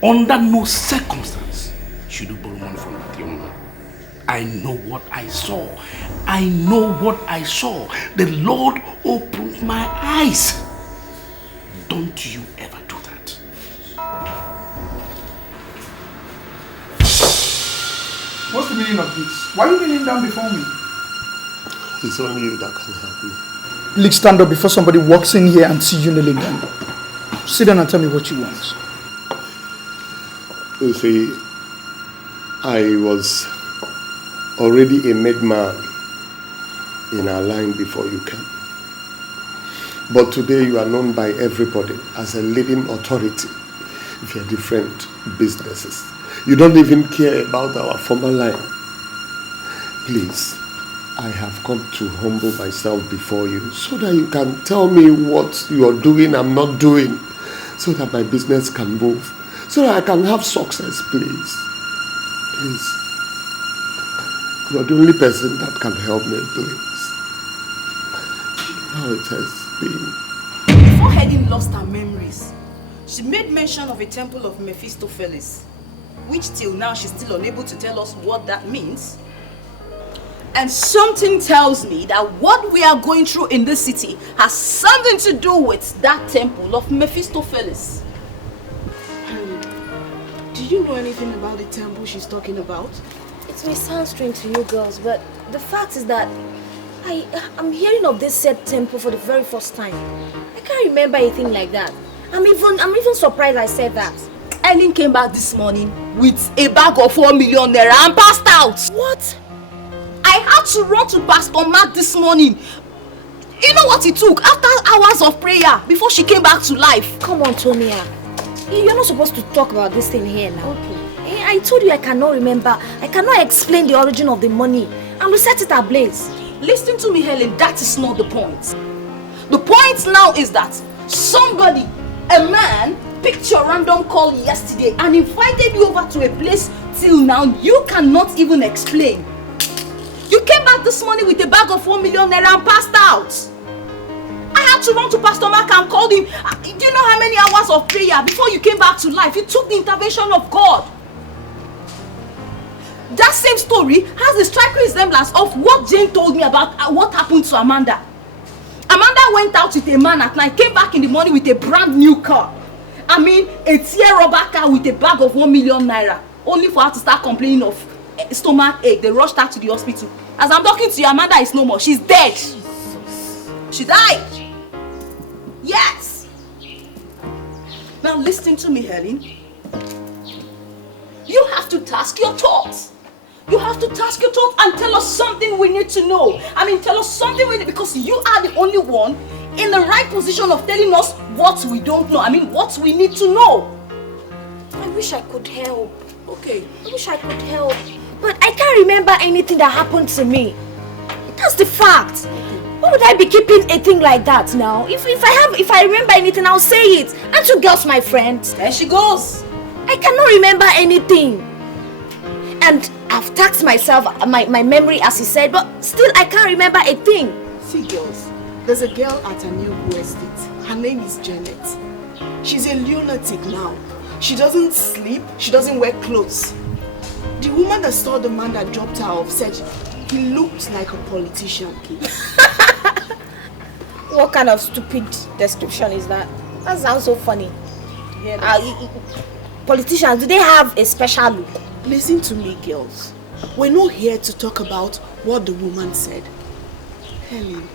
Under no circumstance should you borrow money from that young man. I know what I saw. I know what I saw. The Lord opened my eyes. Don't you ever do that. What's the meaning of this? Why are you kneeling down before me? It's only you that can help me. Please stand up before somebody walks in here and see you kneeling down. Sit down and tell me what you want. You see, I was already a made man in our line before you came. But today you are known by everybody as a leading authority with your different businesses. You don't even care about our former line. Please, I have come to humble myself before you so that you can tell me what you are doing, I'm not doing, so that my business can move, so that I can have success, please. Please. You are the only person that can help me, please. How it has been. Before Helen lost her memories, she made mention of a temple of Mephistopheles, which till now she's still unable to tell us what that means. And something tells me that what we are going through in this city has something to do with that temple of Mephistopheles. Do you know anything about the temple she's talking about? It may sound strange to you girls, but the fact is that I'm hearing of this said temple for the very first time. I can't remember anything like that. I'm even surprised I said that. Ellen came back this morning with a bag of 4 million naira and passed out. What? I had to run to Pastor Mark this morning. You know what it took? After hours of prayer before she came back to life. Come on, Tonia. You're not supposed to talk about this thing here now. Okay. I told you I cannot remember. I cannot explain the origin of the money. And we set it ablaze. Listen to me, Helen. That is not the point. The point now is that somebody, a man, picked your random call yesterday and invited you over to a place till now you cannot even explain. You came back this morning with a bag of 4 million naira and passed out. I had to run to Pastor Mark and called him. Do you know how many hours of prayer before you came back to life? You took the intervention of God. That same story has the striking resemblance of what Jane told me about what happened to Amanda. Amanda went out with a man at night, came back in the morning with a brand new car. I mean, a tear rubber car with a bag of 1 million naira. Only for her to start complaining of stomach ache. They rushed her to the hospital. As I'm talking to you, Amanda is no more. She's dead. Jesus. She died. Yes. Now listen to me, Helen. You have to task your thoughts. You have to task your thought and tell us something we need to know. I mean, tell us something we need, because you are the only one in the right position of telling us what we don't know. I mean, what we need to know. I wish I could help. Okay. I wish I could help. But I can't remember anything that happened to me. That's the fact. Why would I be keeping a thing like that now? If I remember anything, I'll say it. Aren't you girls my friends? There she goes. I cannot remember anything. And I've taxed myself, my memory as he said, but still I can't remember a thing. See girls, there's a girl at a new estate. Her name is Janet. She's a lunatic now. She doesn't sleep, she doesn't wear clothes. The woman that saw the man that dropped her off said he looked like a politician. What kind of stupid description is that? That sounds so funny. Yeah, politicians, do they have a special look? Listen to me, girls. We're not here to talk about what the woman said. Helen,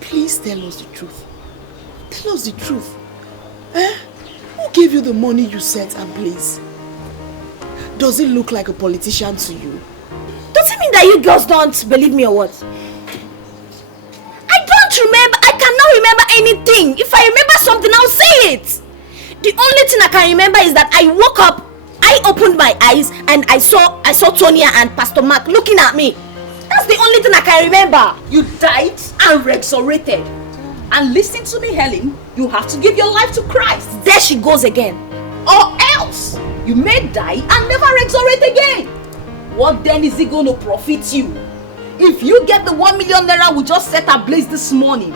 please tell us the truth. Tell us the truth. Who gave you the money you set ablaze? Does it look like a politician to you? Does it mean that you girls don't believe me or what? I don't remember. I cannot remember anything. If I remember something, I'll say it. The only thing I can remember is that I woke up, I opened my eyes, and I saw Tonya and Pastor Mark looking at me. That's the only thing I can remember. You died and resurrected. And listen to me, Helen. You have to give your life to Christ. There she goes again. Or else you may die and never resurrect again. What then is it going to profit you? If you get the 1 million naira we just set ablaze this morning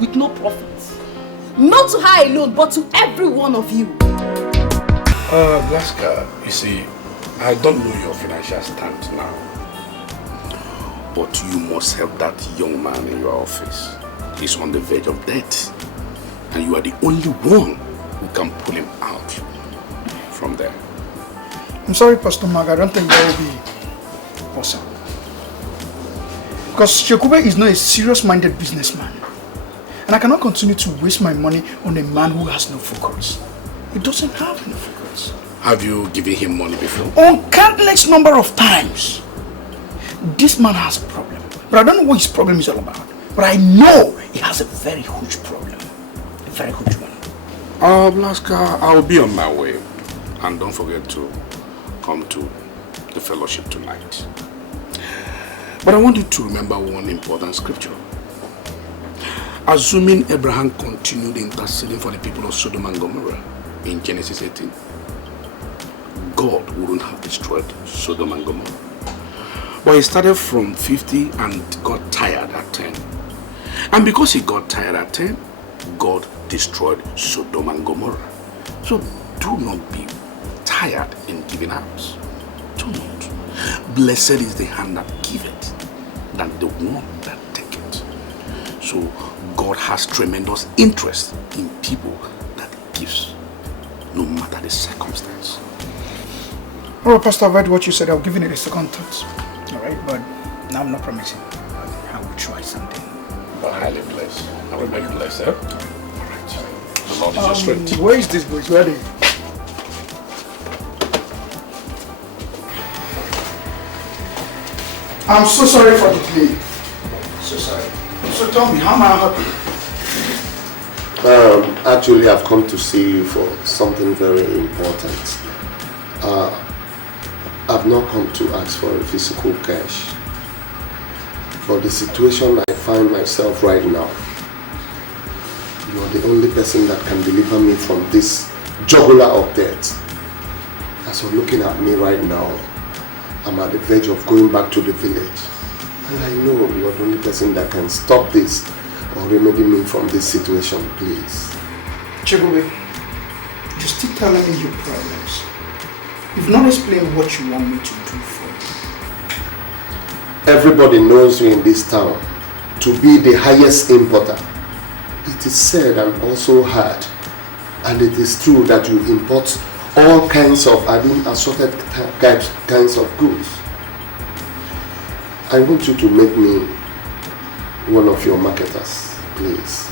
with no profit. Not to her alone, but to every one of you. Blaska, you see, I don't know your financial stance now. But you must help that young man in your office. He's on the verge of death. And you are the only one who can pull him out from there. I'm sorry, Pastor Mark, I don't think that will be possible. Because Shekube is not a serious-minded businessman. And I cannot continue to waste my money on a man who has no focus. He doesn't have any focus. Have you given him money before? On countless number of times. This man has a problem. But I don't know what his problem is all about. But I know he has a very huge problem. A very huge one. Blaska, I'll be on my way. And don't forget to come to the fellowship tonight. But I want you to remember one important scripture. Assuming Abraham continued interceding for the people of Sodom and Gomorrah in Genesis 18, God wouldn't have destroyed Sodom and Gomorrah. But he started from 50 and got tired at 10. And because he got tired at 10, God destroyed Sodom and Gomorrah. So do not be tired in giving out. Do not. Blessed is the hand that giveth, than the one that taketh. So God has tremendous interest in people that gives, no matter the circumstance. Alright, Pastor, I've heard what you said. I'll give it a second thought. Alright, but now I'm not promising. I will try something. But highly blessed. I will make you blessed, eh? Alright. The Lord is your strength. Where is this boy? Where are they? I'm so sorry for the delay. So sorry. So tell me, how am I happy? Actually, I've come to see you for something very important. I've not come to ask for a physical cash. For the situation I find myself right now, you're the only person that can deliver me from this jugular of death. As you're looking at me right now, I'm at the verge of going back to the village. And I know you're the only person that can stop this or remedy me from this situation, please. Chegube, you're still telling me your problems. You've not explained what you want me to do for you. Everybody knows you in this town to be the highest importer. It is said and also heard, and it is true that you import all kinds of assorted kinds of goods. I want you to make me one of your marketers, please.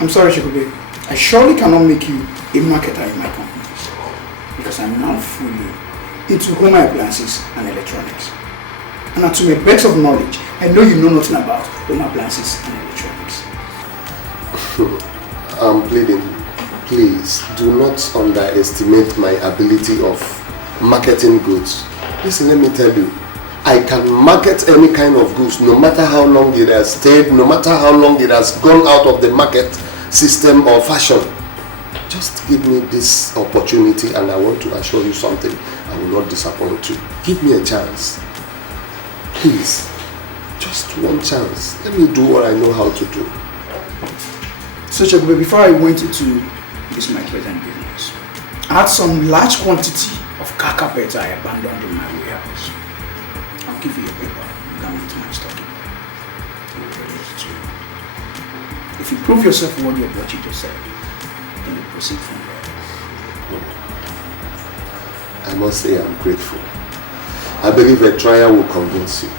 I'm sorry, Chegube. I surely cannot make you a marketer in my company because I'm now fully into home appliances and electronics. And to my best of knowledge, I know you know nothing about home appliances and electronics. I'm pleading, please do not underestimate my ability of marketing goods. Listen, let me tell you, I can market any kind of goods, no matter how long it has stayed, no matter how long it has gone out of the market system or fashion. Just give me this opportunity and I want to assure you something. I will not disappoint you. Give me a chance. Please. Just one chance. Let me do what I know how to do. So Chakube, before I went into this my present business, I had some large quantity of car carpet I abandoned in my warehouse. I'll give you a paper. You can into my stocking. If you prove yourself worthy of what you just said, then we proceed from there. I must say I'm grateful. I believe a trial will convince you.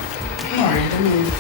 Alright, I mean...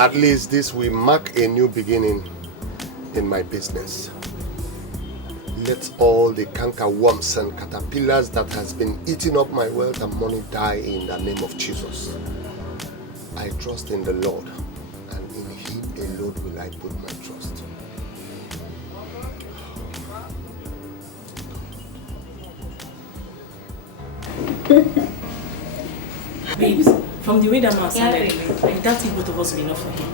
At least this will mark a new beginning in my business. Let all the cankerworms and caterpillars that has been eating up my wealth and money die in the name of Jesus. I trust in the Lord, and in Him alone will I put my trust. Babes, from the way that man sounded, I doubt if both of us will be enough for him.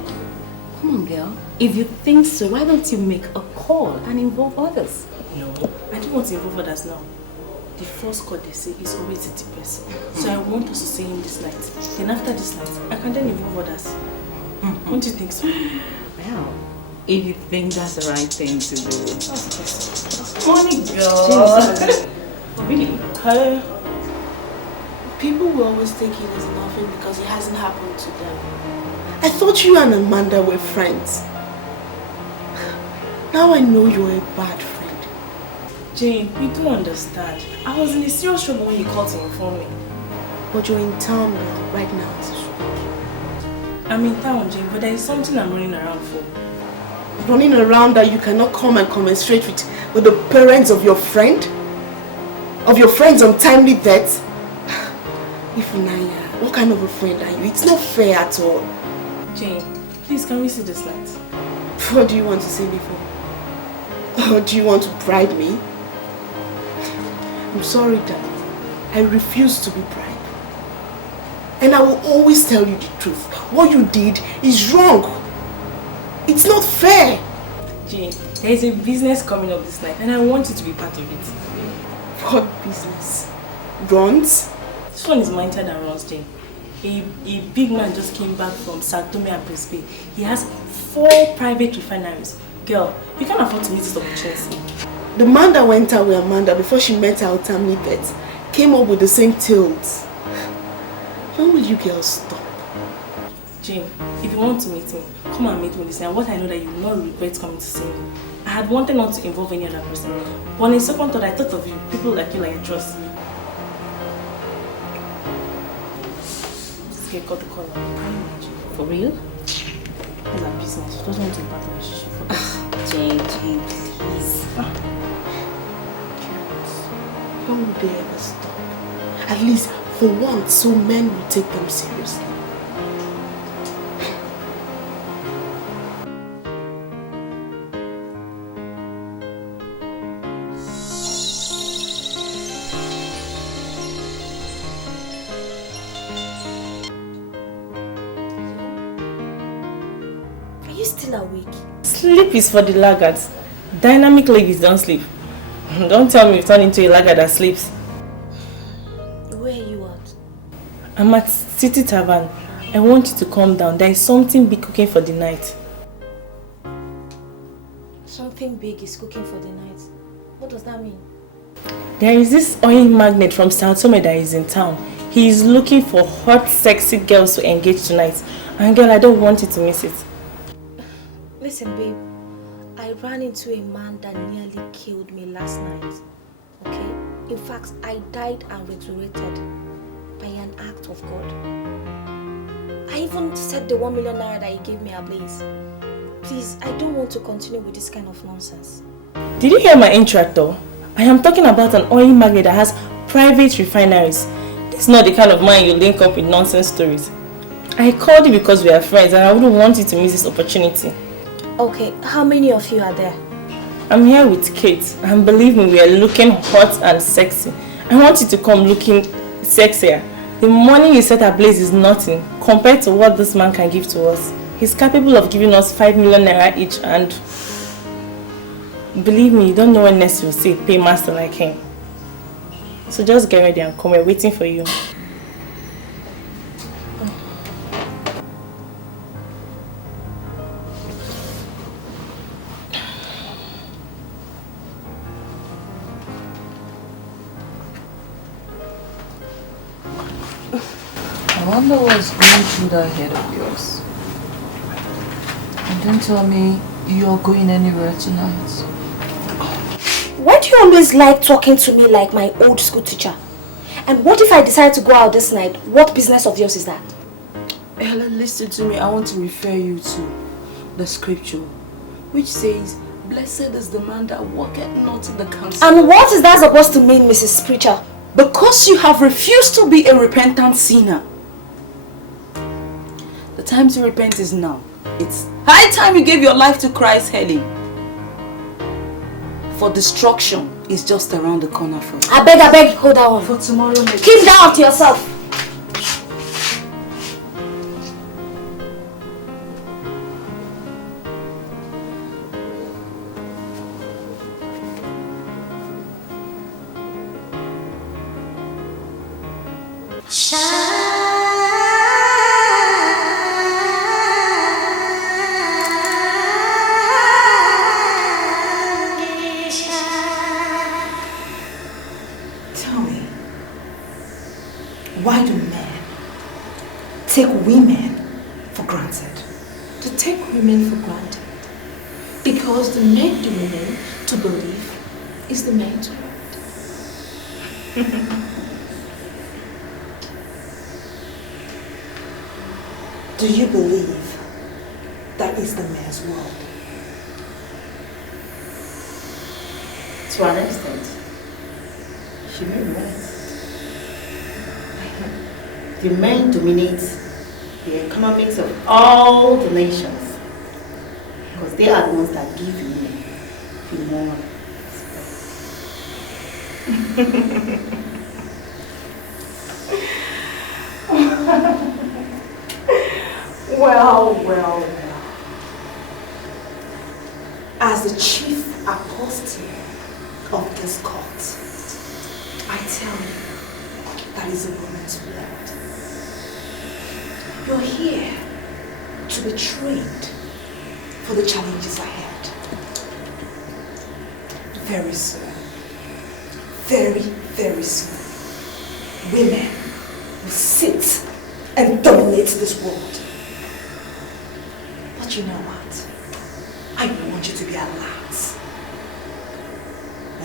Come on, girl. If you think so, why don't you make a call and involve others? No, I don't want to involve others now. The first call they say is always the person. So I want us to see him this night. Then after this night, I can then involve others. Don't you think so? Well, if you think that's the right thing to do. Honey girl. Really? Hello? People will always take it as nothing because it hasn't happened to them. I thought you and Amanda were friends. Now I know you're a bad friend. Jane, you don't understand. I was in a serious trouble when you called to inform me. But you're in town now, right now. I'm in town, Jane, but there is something I'm running around for. Running around that you cannot come and commensurate with the parents of your friend? Of your friend's untimely death? Ifunanya, what kind of a friend are you? It's not fair at all. Jane, please can we see this night? What do you want to see me for? Or do you want to bribe me? I'm sorry, darling. I refuse to be bribed. And I will always tell you the truth. What you did is wrong. It's not fair. Jane, there is a business coming up this night and I want you to be part of it. What business? Runs? This one is mightier than runs, Jane. A big man just came back from Sao Tome and Principe. He has 4 private refineries. Girl, you can't afford to meet this opportunity. The man that went out with Amanda before she met her untimely death came up with the same tales. When will you girls stop? Jane, if you want to meet me, come and meet me this night. What I know that you will not regret coming to see me. I had wanted not to involve any other person. But in a second thought, I thought of you. People like you, like I trust. This girl got the call. For real? It's a business. She doesn't want to impact the relationship. Jane, please. When will they ever stop? At least for once, so men will take them seriously. Are you still awake? Sleep is for the laggards. Dynamic ladies don't sleep. Don't tell me you've turned into a laggard that sleeps. Where are you at? I'm at City Tavern. I want you to calm down. There is something big cooking for the night. Something big is cooking for the night. What does that mean? There is this oil magnate from Sao Tome that is in town. He is looking for hot, sexy girls to engage tonight. And girl, I don't want you to miss it. Listen, babe. I ran into a man that nearly killed me last night. Okay? In fact, I died and resurrected by an act of God. I even set the 1 million naira that he gave me ablaze. Please, I don't want to continue with this kind of nonsense. Did you hear my intro though? I am talking about an oil magnate that has private refineries. This is not the kind of man you link up with nonsense stories. I called you because we are friends and I wouldn't want you to miss this opportunity. Okay, how many of you are there? I'm here with Kate, and believe me, we are looking hot and sexy. I want you to come looking sexier. The money you set ablaze is nothing compared to what this man can give to us. He's capable of giving us 5 million naira each, and believe me, you don't know when next you'll see a paymaster like him. So just get ready and come, we're waiting for you. I wonder what's going through that head of yours. And don't tell me you're going anywhere tonight. Why do you always like talking to me like my old school teacher? And what if I decide to go out this night? What business of yours is that? Ellen, listen to me. I want to refer you to the scripture, which says, "Blessed is the man that walketh not in the counsel." And what is that supposed to mean, Mrs. Preacher? Because you have refused to be a repentant sinner. The time to repent is now. It's high time you gave your life to Christ, Helen. For destruction is just around the corner for you. I beg, hold that one. For tomorrow, keep that up to yourself. Why do men take women for granted? To take women for granted. Because the men the women to believe is the man to want. Do you believe that is the man's world? To an extent. She may be right. The men dominate the economics of all the nations because they are the ones that give women the more Well. As the chief apostle of this cult, I tell you, that is a woman's world. You're here to be trained for the challenges ahead. Very soon, very soon, women will sit and dominate this world. But you know what? I don't want you to be at last.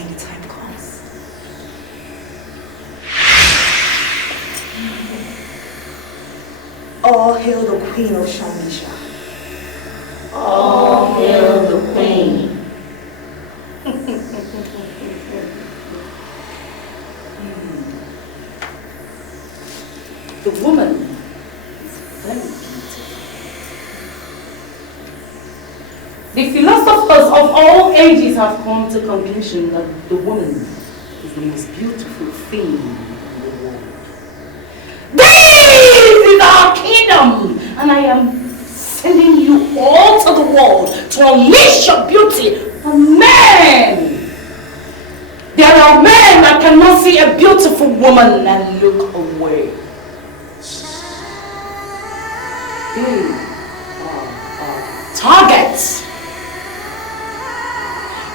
when the time comes. All hail the Queen of Shamisha. All hail the Queen. The woman is very beautiful. The philosophers of all ages have come to the conclusion that the woman is the most beautiful thing in the world. This is our kingdom, and I am sending you all to the world to unleash your beauty on men. There are men that cannot see a beautiful woman and look away. They are targets.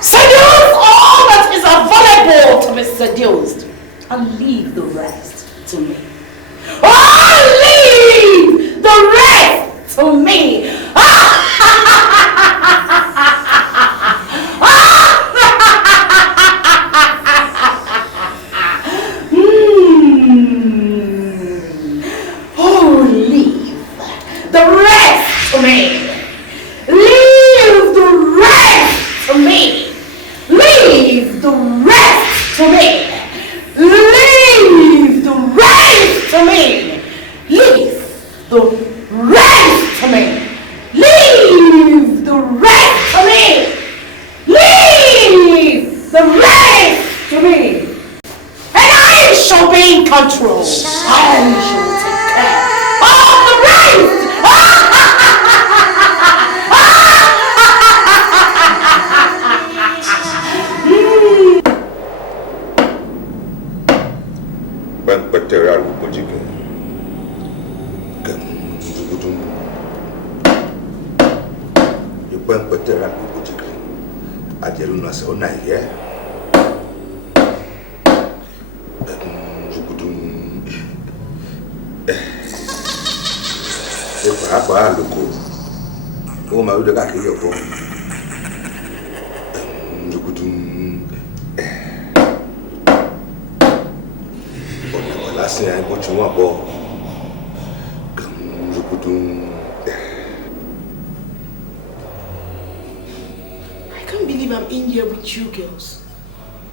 Seduce all that is available to be seduced and leave the rest to me. Oh, leave the rest to me. Oh, leave the rest to me. Leave the rest to me. Leave the rest to me. Leave the rest to me. Leave the rest to me. Leave the rest to me. Leave the rest to me. And I shall be in control. I shall take care of the rest. I can't believe I'm in here with you girls.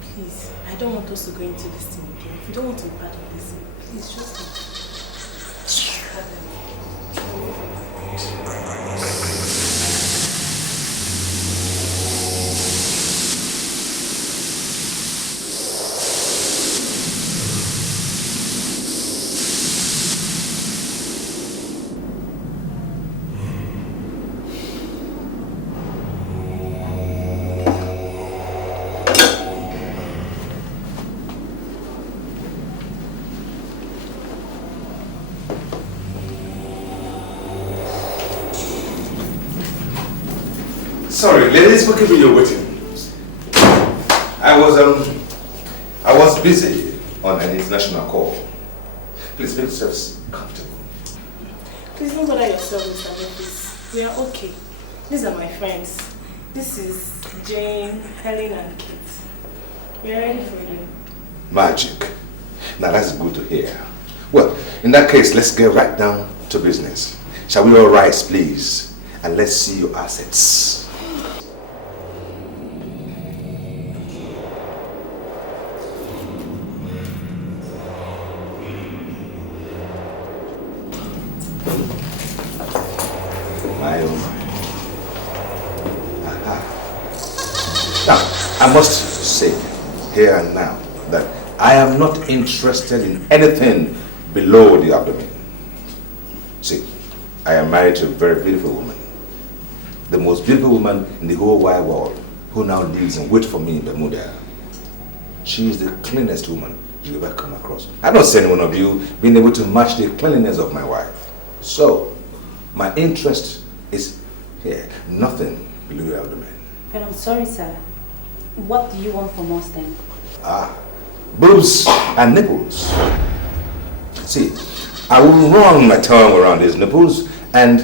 Please, I don't want us to go into this thing again. If you don't want to be part of this, please just leave. Sorry, ladies, for keeping you waiting. I was busy on an international call. Please make yourselves comfortable. Please don't bother yourself, Mr. Memphis. We are okay. These are my friends. This is Jane, Helen, and Kate. We are ready for you. Magic. Now that's good to hear. Well, in that case, let's get right down to business. Shall we all rise, please? And let's see your assets. Now, I must say here and now that I am not interested in anything below the abdomen. See, I am married to a very beautiful woman. The most beautiful woman in the whole wide world, who now lives and waits for me in Bermuda. She is the cleanest woman you ever come across. I don't see any one of you being able to match the cleanliness of my wife. So, my interest is here, nothing below the abdomen. But I'm sorry, sir. What do you want from us then? Boobs and nipples. See, I will run my tongue around these nipples, and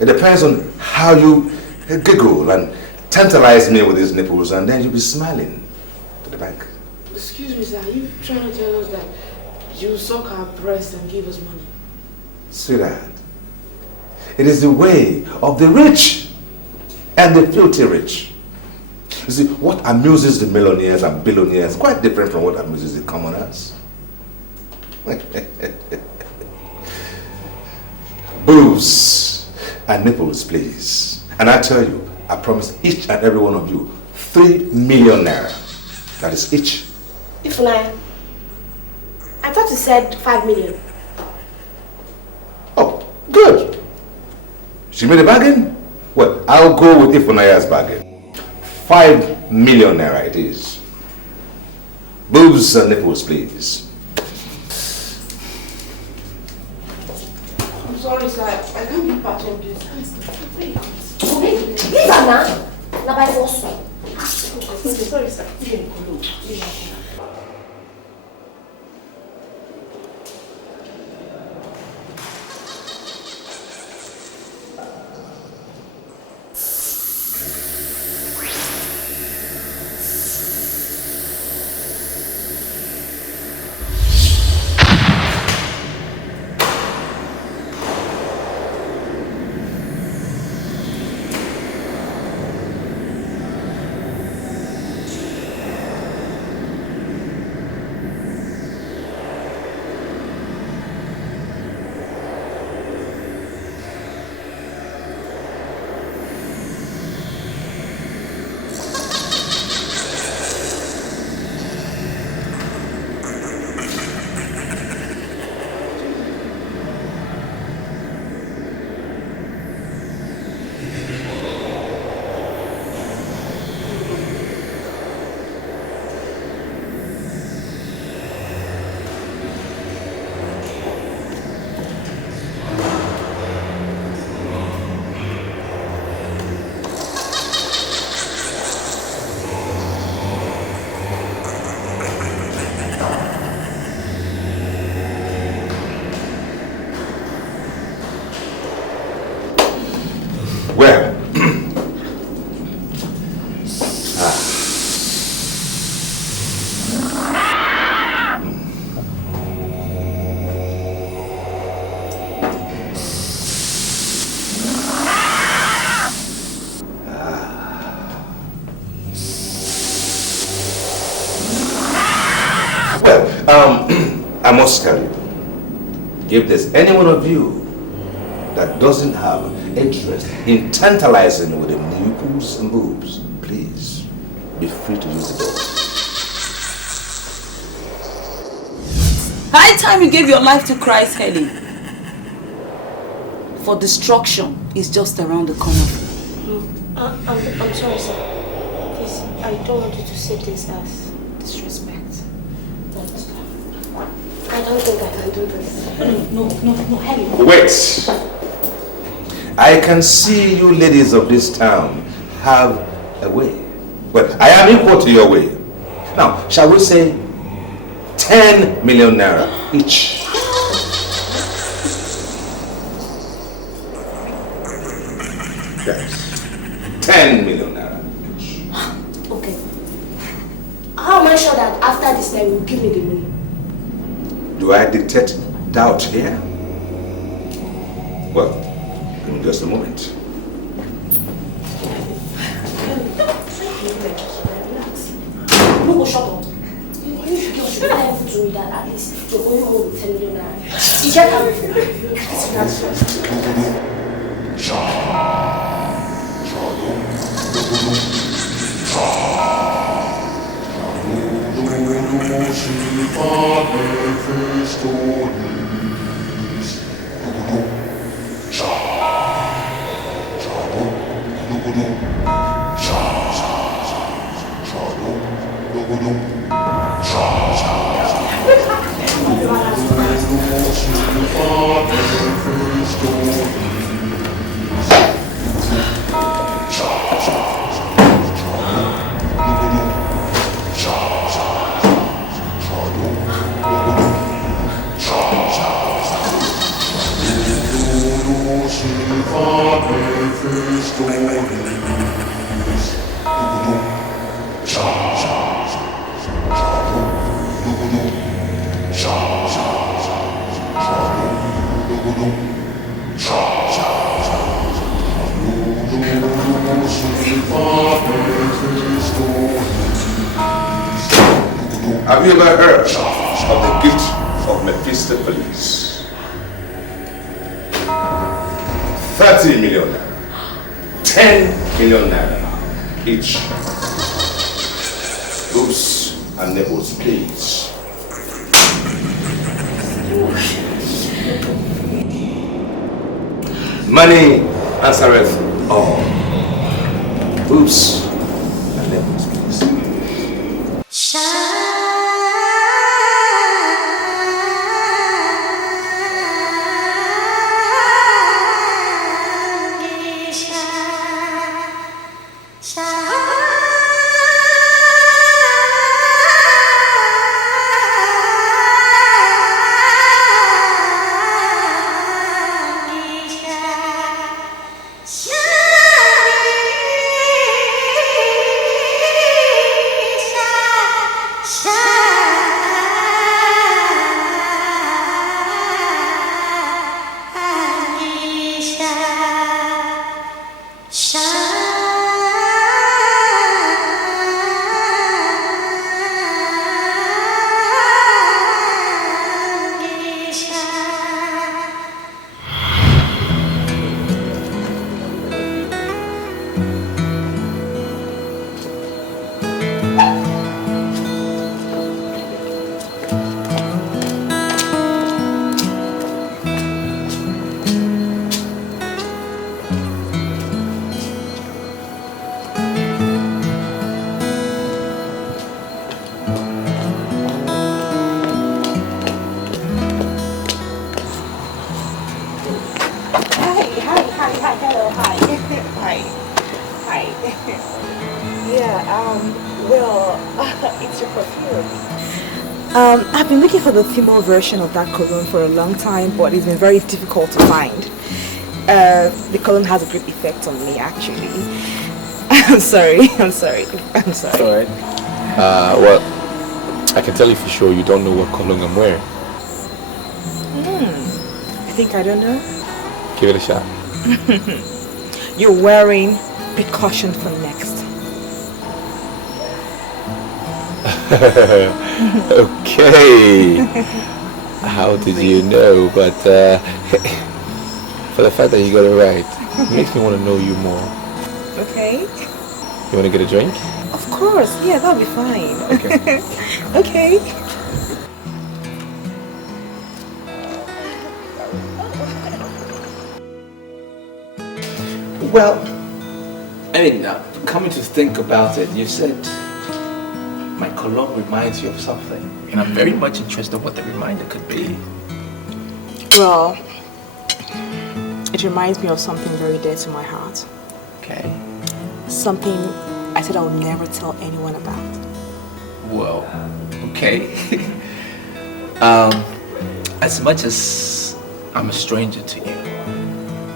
it depends on how you giggle and tantalize me with these nipples, and then you'll be smiling to the bank. Excuse me, sir. Are you trying to tell us that you suck our breast and give us money? Sweetheart, it is the way of the rich and the filthy rich. You see, what amuses the millionaires and billionaires is quite different from what amuses the commoners. Boobs and nipples, please. And I tell you, I promise each and every one of you 3 million naira. That is each. Ifunaya, I thought you said 5 million. Oh, good. She made a bargain? Well, I'll go with Ifunaya's bargain. 5 million naira it is. Boobs and nipples, please. I'm sorry, sir. I can't be part of this. Leave her now. Now by force. Sorry, sir. Well, I must tell you, if there's any one of you that doesn't have interest in tantalizing with the nipples and boobs, please be free to use the door. High time you gave your life to Christ, Helen. For destruction is just around the corner. I'm sorry, sir. Please, I don't want you to see this as disrespect. But I don't think I can do this. No, Helen. Wait! I can see you ladies of this town have a way. Well, I am equal to your way. Now, shall we say 10 million naira each? Yes. 10 million naira each. Okay. How am I sure that after this time you will give me the money? Do I detect doubt here? Well, in just a moment. No, shut up. You should be able to me that at least you're going home with 10 million naira. You check out. Have you ever heard of the gift of Mephistopheles? 30 million naira. 10 million naira each. Boobs and nipples, please. Money answereth all. Boobs and nipples, please. I've been looking for the female version of that cologne for a long time, but it's been very difficult to find. The cologne has a great effect on me, actually. I'm sorry. It's alright. Well, I can tell you for sure you don't know what cologne I'm wearing. I think I don't know. Give it a shot. You're wearing precaution for next. Okay. How did you know? But for the fact that you got it right, it makes me want to know you more. Okay. You want to get a drink? Of course. Yeah, that'll be fine. Okay. Okay. Well, I mean, coming to think about it, you said my cologne reminds you of something, and I'm very much interested in what the reminder could be. Well, it reminds me of something very dear to my heart. Okay. Something I said I would never tell anyone about. Well, okay. As much as I'm a stranger to you,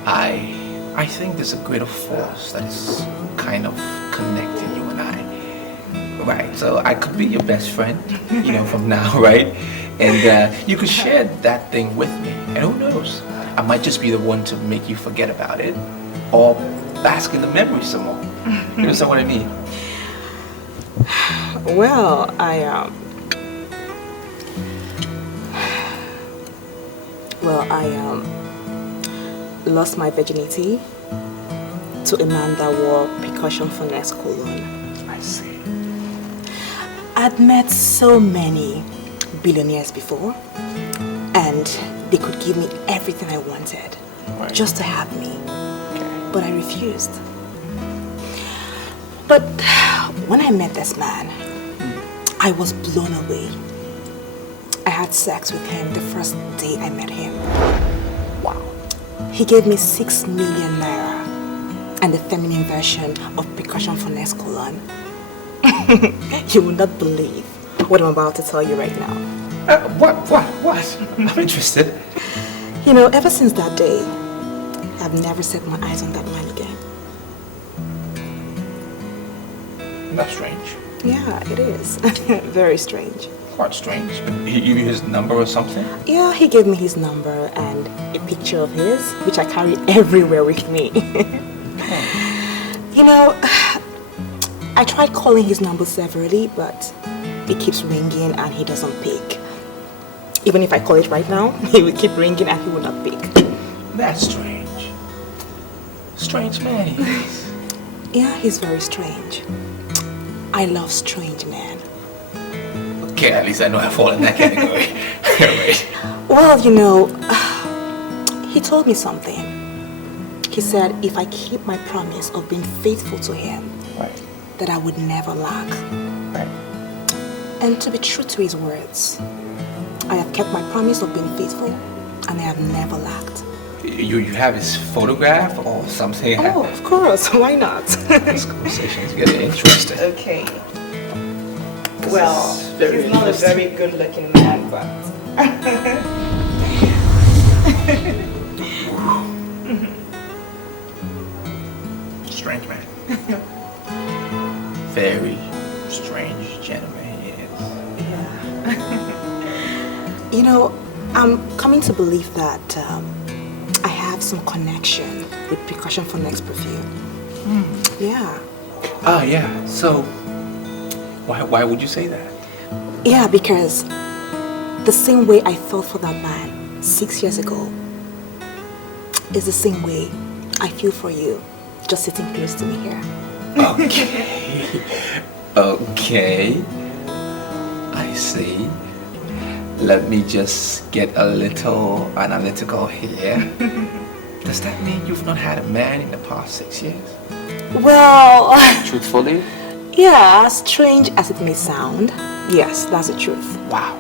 I think there's a greater force that's kind of connecting you and I. Right, so I could be your best friend, from now, right? And you could share that thing with me. And who knows? I might just be the one to make you forget about it or bask in the memory some more. You understand what I mean? Well, I lost my virginity to a man that wore precaution for next cologne. I see. I'd met so many billionaires before, and they could give me everything I wanted, just to have me. But I refused. But when I met this man, I was blown away. I had sex with him the first day I met him. Wow. He gave me 6 million naira and the feminine version of precaution for next cologne. You will not believe what I'm about to tell you right now. What? I'm interested. Ever since that day, I've never set my eyes on that man again. That's strange. Yeah, it is. Very strange. Quite strange. But he gave you his number or something? Yeah, he gave me his number and a picture of his, which I carry everywhere with me. I tried calling his number severally, but it keeps ringing and he doesn't pick. Even if I call it right now, he will keep ringing and he will not pick. That's strange. Strange man he is. Yeah, he's very strange. I love strange men. Okay, at least I know I fall in that category. Right. Well, you know, he told me something. He said if I keep my promise of being faithful to him, right, that I would never lack. Right. And to be true to his words, I have kept my promise of being faithful and I have never lacked. You have his photograph or something? Oh, of course. Why not? This conversation is getting interesting. Okay. Well, he's not a very good-looking man, but... Strange man. Very strange gentleman he is. Yeah. You know, I'm coming to believe that I have some connection with Precaution for Next Perfume. Yeah. Oh, yeah. So, why would you say that? Yeah, because the same way I felt for that man 6 years ago is the same way I feel for you just sitting close to me here. Okay. Okay. I see. Let me just get a little analytical here. Does that mean you've not had a man in the past 6 years? Well... Truthfully? Yeah, strange as it may sound, yes, that's the truth. Wow.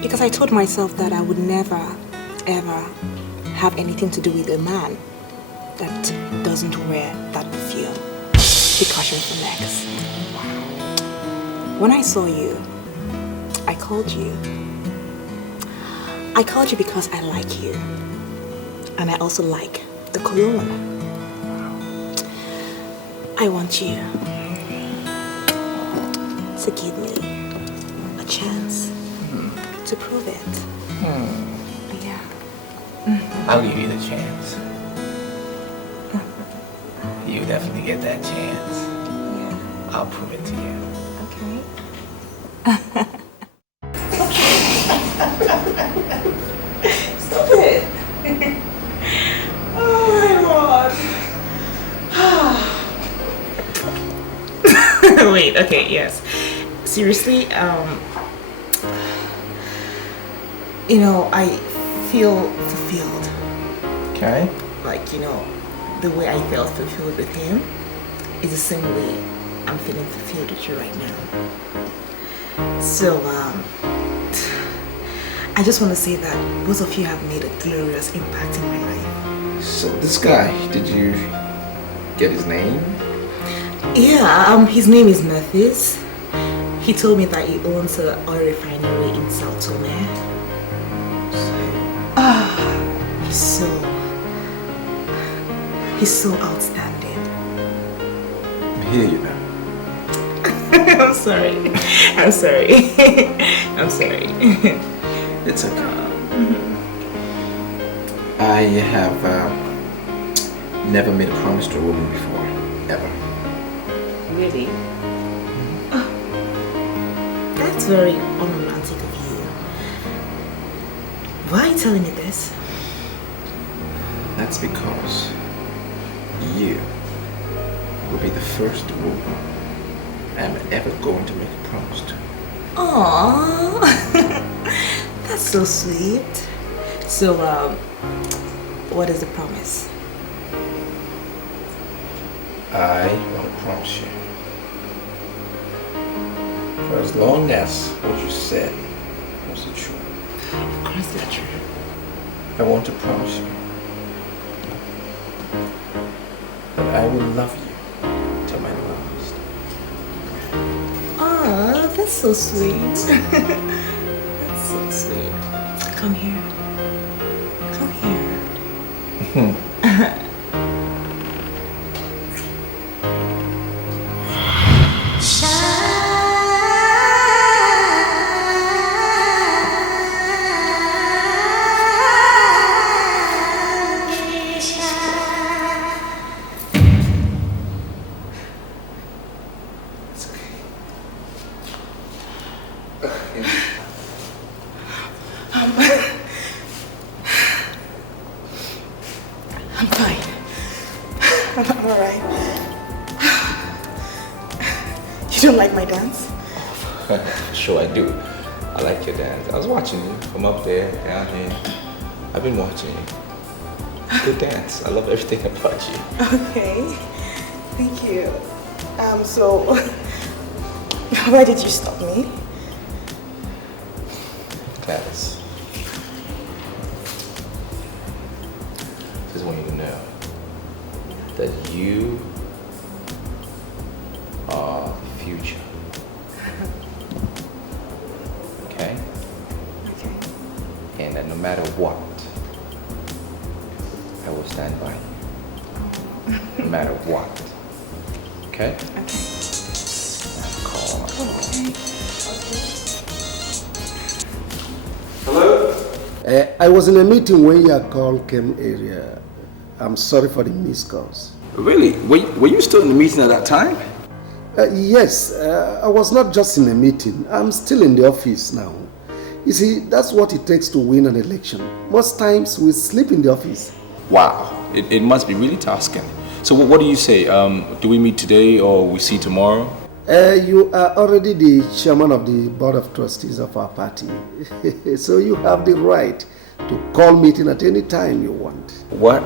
Because I told myself that I would never, ever have anything to do with a man that doesn't wear that perfume. Precaution for Next. When I saw you, I called you. I called you because I like you. And I also like the cologne. I want you to give me a chance to prove it. Yeah. I'll give you the chance. You definitely get that chance. Yeah. I'll prove it to you. Okay. Stop it. Oh my God. Wait, okay, yes. Seriously, you know, I feel fulfilled. Okay. Like, you know, the way I felt fulfilled with him is the same way I'm feeling fulfilled with you right now. So, I just want to say that both of you have made a glorious impact in my life. So this guy, did you get his name? Yeah, his name is Memphis. He told me that he owns an oil refinery in Sao Tome. He's so outstanding. I hear you now. I'm sorry. I'm sorry. I'm sorry. It's okay. I have never made a promise to a woman before, ever. Really? Oh, that's very unromantic of you. Why are you telling me this? That's because you will be the first woman I'm ever going to make a promise to. Aww, that's so sweet. So, what is the promise? I want to promise you, for as long as what you said was the truth. Of course they're true. I want to promise you that I will love you till my last. Aww, that's so sweet. That's so sweet. Come here. Come here. I'm fine. I'm alright. You don't like my dance? Sure I do. I like your dance. I was watching you from up there, down here. I've been watching you. Good dance. I love everything about you. Okay. Thank you. So, why did you stop me? Gladys. Just want you to know that you are the future. Okay? Okay. And that no matter what, I will stand by you. No matter what. Okay? Okay. Call. Hello? I was in a meeting when your call came earlier. I'm sorry for the missed calls. Really? Were you still in the meeting at that time? Yes, I was not just in a meeting. I'm still in the office now. You see, that's what it takes to win an election. Most times we sleep in the office. Wow. It must be really tasking. So what do you say? Do we meet today or we see tomorrow? You are already the chairman of the board of trustees of our party. So you have the right to call meeting at any time you want. What?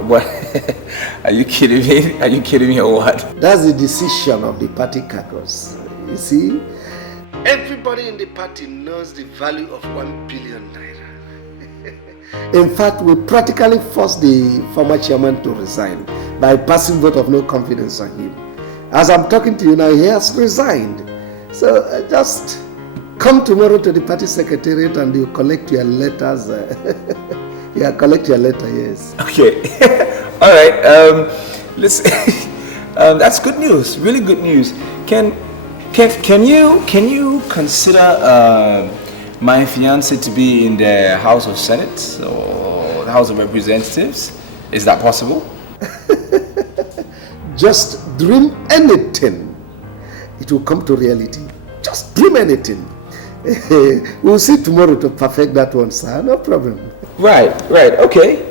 Are you kidding me? Are you kidding me or what? That's the decision of the party caucus. You see, everybody in the party knows the value of 1 billion naira. In fact, we practically forced the former chairman to resign by passing vote of no confidence on him. As I'm talking to you now, he has resigned. So just come tomorrow to the party secretariat and you collect your letters. Yeah, collect your letter, yes. Okay. All right. Listen, that's good news. Really good news. Can you consider my fiance to be in the House of Senate or the House of Representatives? Is that possible? Just dream anything. It will come to reality. Just dream anything. We'll see tomorrow to perfect that one, sir. No problem. Right. Okay.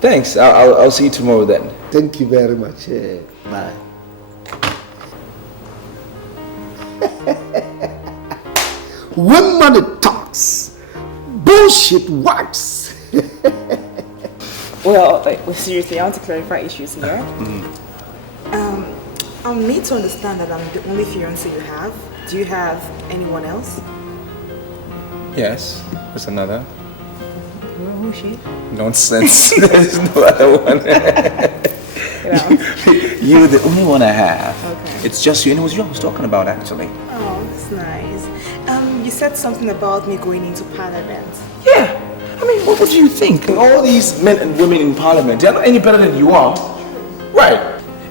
Thanks. I'll see you tomorrow then. Thank you very much. Bye. When money talks, bullshit works. Well, seriously, I want to clarify issues here. I'm made to understand that I'm the only fiancé you have. Do you have anyone else? Yes. There's another. Who's she? Nonsense. There's no other one. You're the only one I have. Okay. It's just you, and it was you I was talking about actually. Oh, that's nice. You said something about me going into parliament. Yeah. I mean, what do you think? All these men and women in parliament, they're not any better than you are. Right.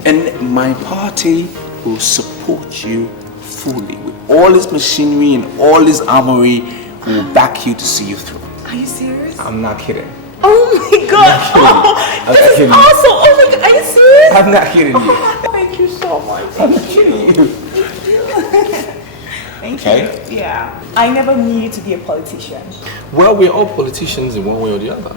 And my party will support you fully with all this machinery and all this armory. We will back you to see you through. Are you serious? I'm not kidding. Oh my god! I'm This is kidding. awesome! Oh my god, are you serious? I'm not kidding you. Thank you so much. I'm not kidding you. Thank Okay. you. Yeah. I never knew you to be a politician. Well, we're all politicians in one way or the other.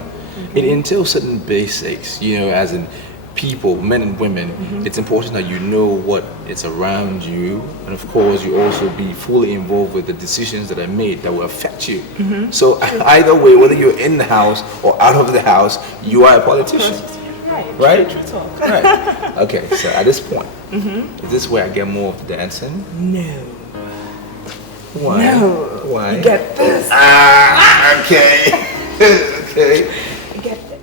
It entails certain basics, as in people, men and women. It's important that you know what is around you, and of course, you also be fully involved with the decisions that are made that will affect you. So either way, whether you're in the house or out of the house, you are a politician. Right? True talk. Right. Okay, so at this point, is this where I get more of the dancing? No. Why? No. Why? You get this. Okay. Okay. You get this.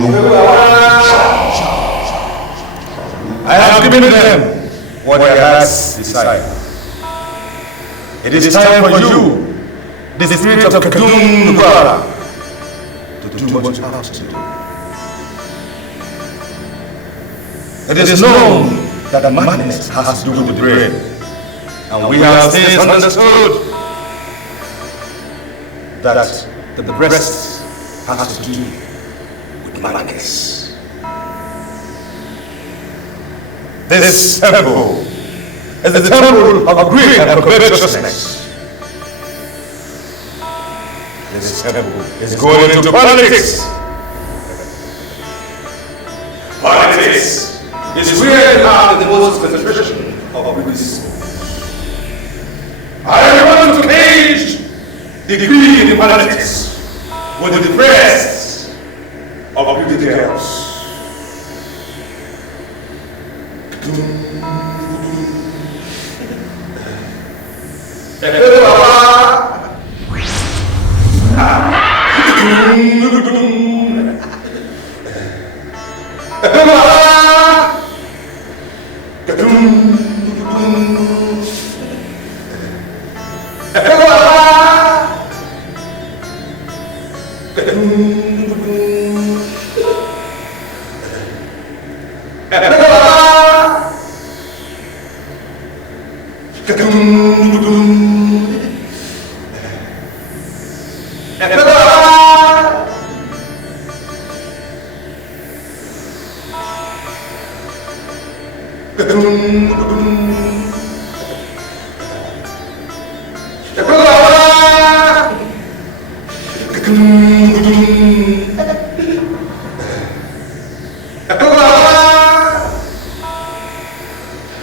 I have given them what their hearts desire. It is time for you, the spirit of Kadum Gwara, to do what you have to do. It is known that the madness has to do with the brain, and we have since understood that the breast has to do with madness. This temple is the temple of greed and covetousness. This temple is going into politics. Politics is where you have the most concentration of witness. I want to cage the greed in politics with the breasts of beauty girls.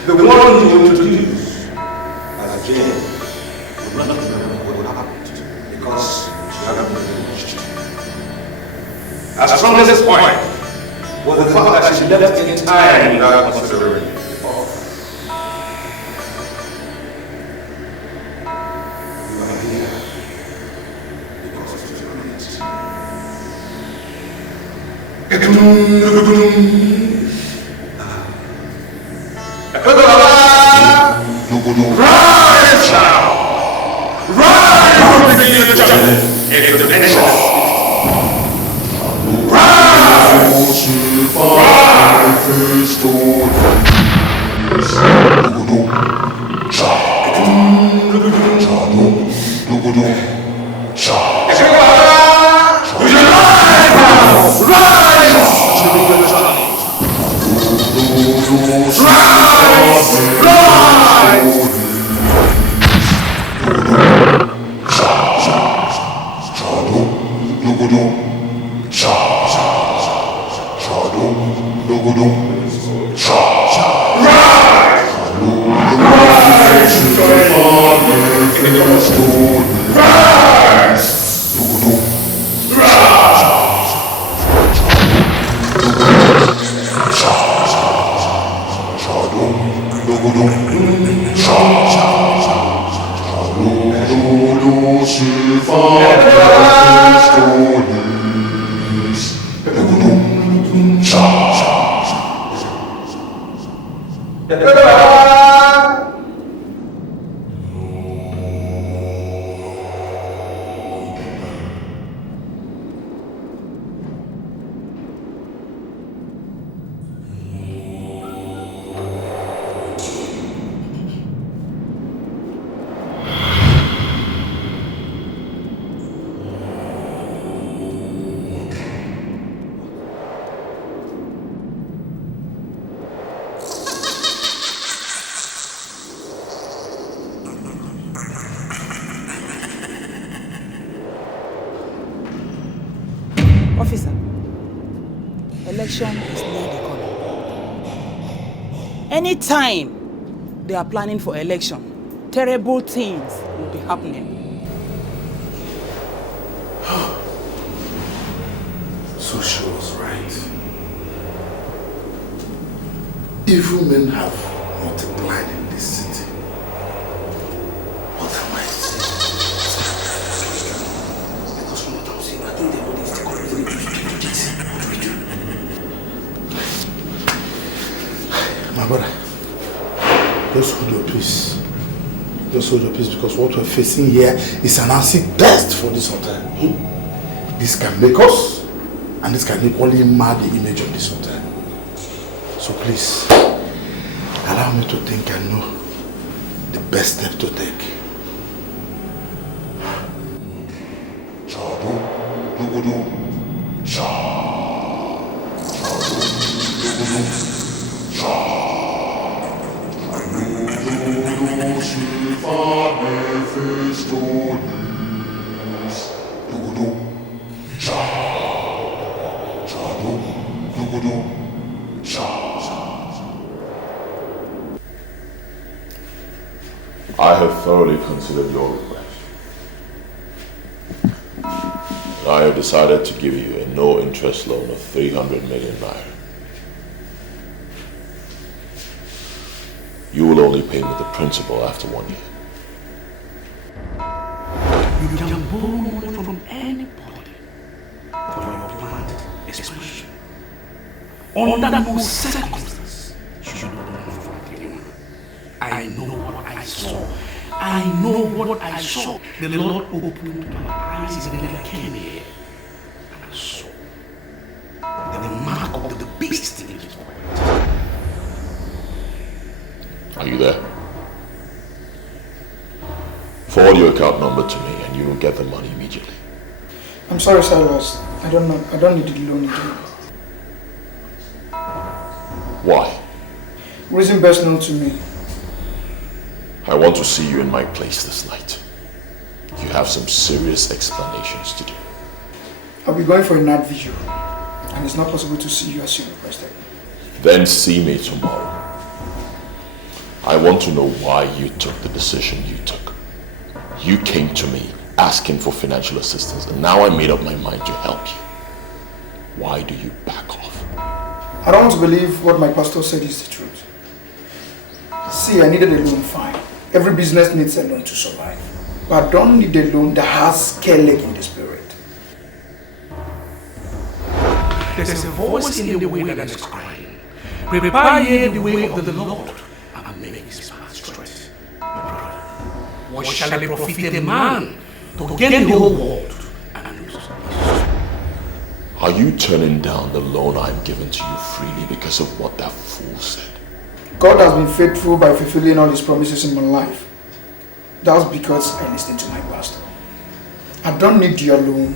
The one you introduce as Jane will not remember what happened because she hadn't been reached. As from this point was the fact that she left in time without considering. You are here because of your rise now! Rise from the jungle into the nations! Rise! Officer, election is near the corner. Anytime they are planning for election, terrible things will be happening. So she was right. Evil men have multiplied in this city. What am I saying? Because from what I'm seeing, I think they know this. My brother, just hold your peace. Just hold your peace, because what we're facing here is an acid test for this hotel. This can make us, and this can equally mar the image of this hotel. So please, allow me to think and know the best step to take. I have thoroughly considered your request. And I have decided to give you a no-interest loan of 300 million naira. You will only pay me the principal after 1 year. You can borrow money from anybody for your planned expansion. Under no circumstance should you borrow from anyone. I know what I saw. I know what I saw. The Lord opened my eyes and I came here. And I saw the mark of the beast in his pocket. Are you there? Forward your account number to me and you will get the money immediately. I'm sorry, Silas. I don't need the loan again. Why? Reason best known to me. I want to see you in my place this night. You have some serious explanations to do. I'll be going for a night vigil, and it's not possible to see you as you requested. Then see me tomorrow. I want to know why you took the decision you took. You came to me asking for financial assistance, and now I made up my mind to help you. Why do you back off? I don't want to believe what my pastor said is the truth. See, I needed a loan, fine. Every business needs a loan to survive. But I don't need a loan that has scare leg in the spirit. There's a voice in the way that is crying. Prepare ye the way of the Lord and make his path straight. What shall it profit a man to gain the whole world and lose his soul? Are you turning down the loan I'm giving to you freely because of what that fool said? God has been faithful by fulfilling all his promises in my life. That's because I listened to my pastor. I don't need your loan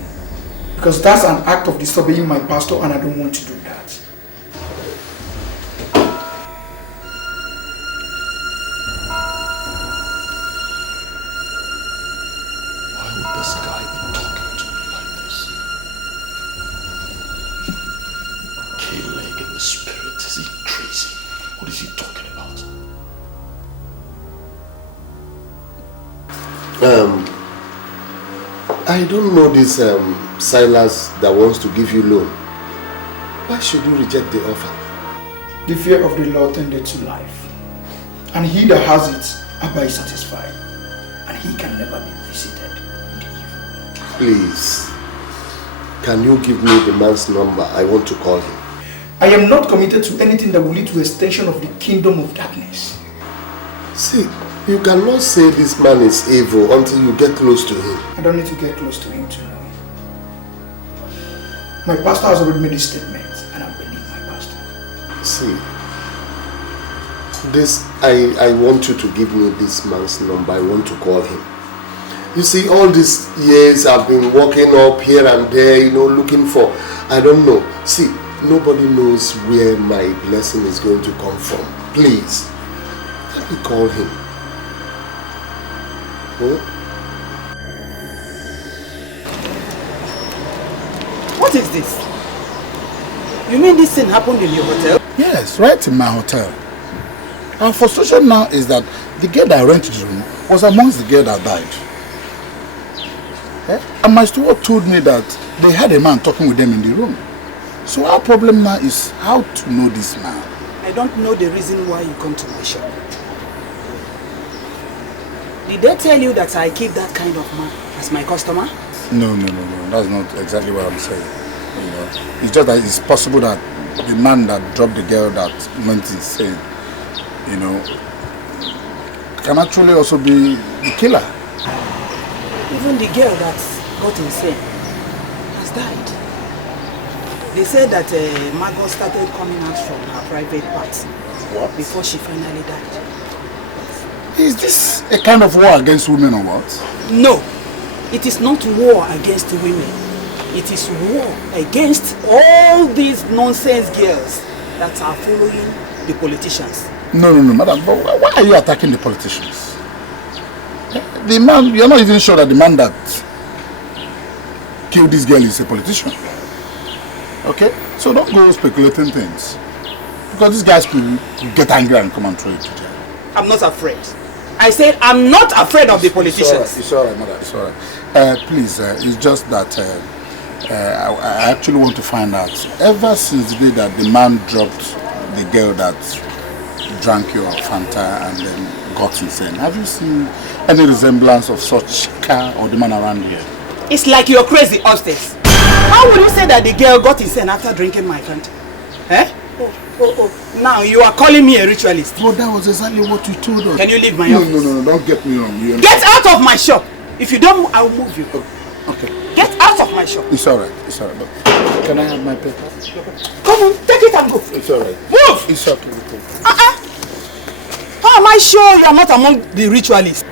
because that's an act of disobeying my pastor and I don't want to do that. Why would this guy be talking to me like this? K-leg in the spirit, is he crazy? What is he talking about? I don't know this Silas that wants to give you loan. Why should you reject the offer? The fear of the Lord tended to life. And he that has it, Abba is satisfied. And he can never be visited with evil. Please, can you give me the man's number? I want to call him. I am not committed to anything that will lead to extension of the kingdom of darkness. See, you cannot say this man is evil until you get close to him. I don't need to get close to him to know him. My pastor has already made his statement and I believe my pastor. See, this, I want you to give me this man's number. I want to call him. You see, all these years I've been walking up here and there, looking for, I don't know. See, nobody knows where my blessing is going to come from. Please, let me call him. What is this? You mean this thing happened in your hotel? Yes, right in my hotel. Our frustration now is that the girl that rented the room was amongst the girl that died. And my steward told me that they had a man talking with them in the room. So our problem now is how to know this man. I don't know the reason why you come to my shop. Did they tell you that I keep that kind of man as my customer? No. That's not exactly what I'm saying. It's just that it's possible that the man that dropped the girl that went insane you know, can actually also be the killer. Even the girl that got insane has died. They said that Margot started coming out from her private parts before she finally died. Is this a kind of war against women or what? No, it is not war against women. It is war against all these nonsense girls that are following the politicians. No, madam, but why are you attacking the politicians? The man, you're not even sure that the man that killed this girl is a politician. Okay? So don't go speculating things. Because these guys could get angry and come and throw it to jail. I'm not afraid. I said I'm not afraid of the politicians. It's alright, madam. It's alright. Please, it's just that I actually want to find out. Ever since the day that the man dropped the girl that drank your Fanta and then got insane, have you seen any resemblance of such car or the man around here? It's like you're crazy upstairs. How would you say that the girl got insane after drinking my Fanta? Eh? Oh. Now you are calling me a ritualist. But that was exactly what you told us. Can you leave my office? No, don't get me wrong. Get out of my shop. If you don't, I will move you. Okay. Get out of my shop. It's alright. But can I have my paper? Come on, take it and go. It's alright. Move! It's okay. How am I sure you are not among the ritualists?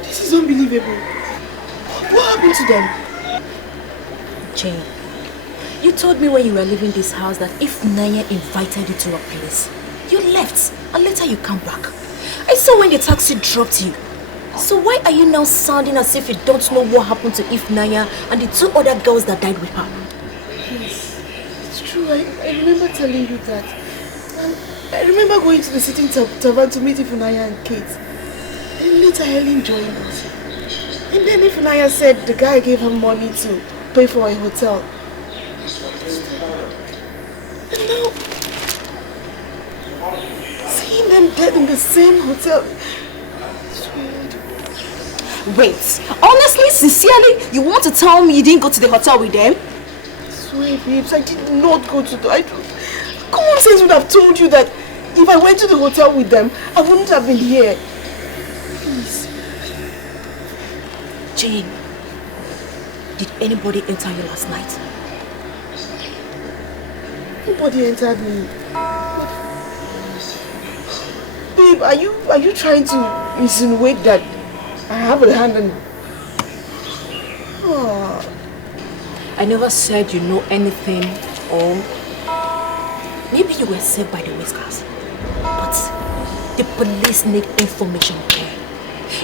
This is unbelievable. What happened to them? Jane, you told me when you were leaving this house that if Naya invited you to a place, you left and later you come back. I saw when the taxi dropped you. So why are you now sounding as if you don't know what happened to Naya and the two other girls that died with her? Yes, it's true. I remember telling you that. And I remember going to the sitting tavern to meet Ifunaya and Kate. And later Helen joined us. And then Ifunaya said the guy gave her money to pay for a hotel. And now, seeing them dead in the same hotel. It's weird. Wait, honestly, sincerely, you want to tell me you didn't go to the hotel with them? I swear, babes, I did not go to the... Common sense would have told you that if I went to the hotel with them, I wouldn't have been here. Please. Jane, did anybody enter you last night? Nobody entered me. Babe, are you trying to insinuate that I have a hand in... Oh. I never said you know anything, or maybe you were saved by the whiskers. But the police need information, okay?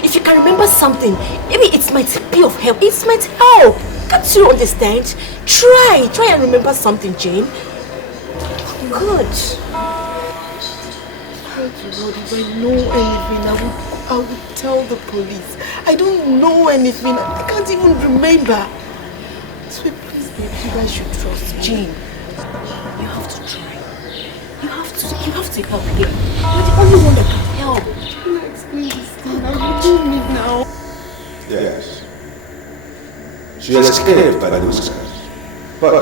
If you can remember something, maybe it might be of help. It might help. Can't you understand? Try and remember something, Jane. Good. If I know anything, I would tell the police. I don't know anything. I can't even remember. So please, babe, you guys should trust me. Jane, you have to try. You have to help here. You're the only one that can help. Can I explain this thing? I don't need now. Yes. She escaped by the whiskers. But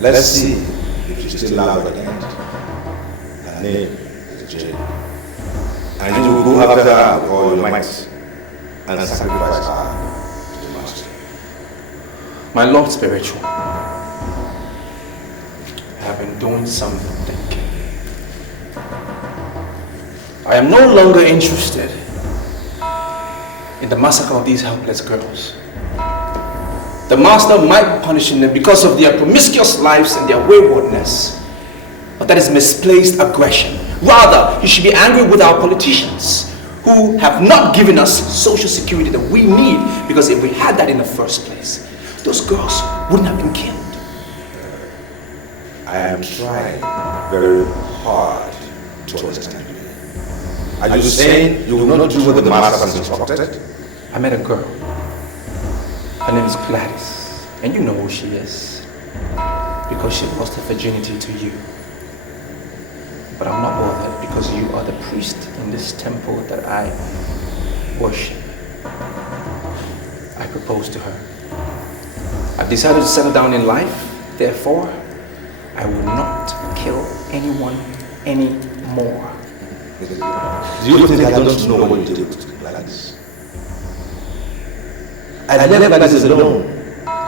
let's see if she's still alive at the end. Her name is Jane. And you will go after her with all your might and sacrifice her to the master. My Lord Spiritual, I have been doing something. I am no longer interested in the massacre of these helpless girls. The master might be punishing them because of their promiscuous lives and their waywardness. But that is misplaced aggression. Rather, he should be angry with our politicians who have not given us social security that we need, because if we had that in the first place, those girls wouldn't have been killed. I am trying very hard to understand you. Are you saying you will not do what the master has instructed? I met a girl. Her name is Gladys, and you know who she is, because she lost her virginity to you. But I'm not bothered, because you are the priest in this temple that I worship. I proposed to her. I've decided to settle down in life, therefore, I will not kill anyone anymore. Do you think I don't know what you did with Gladys? I left Gladys alone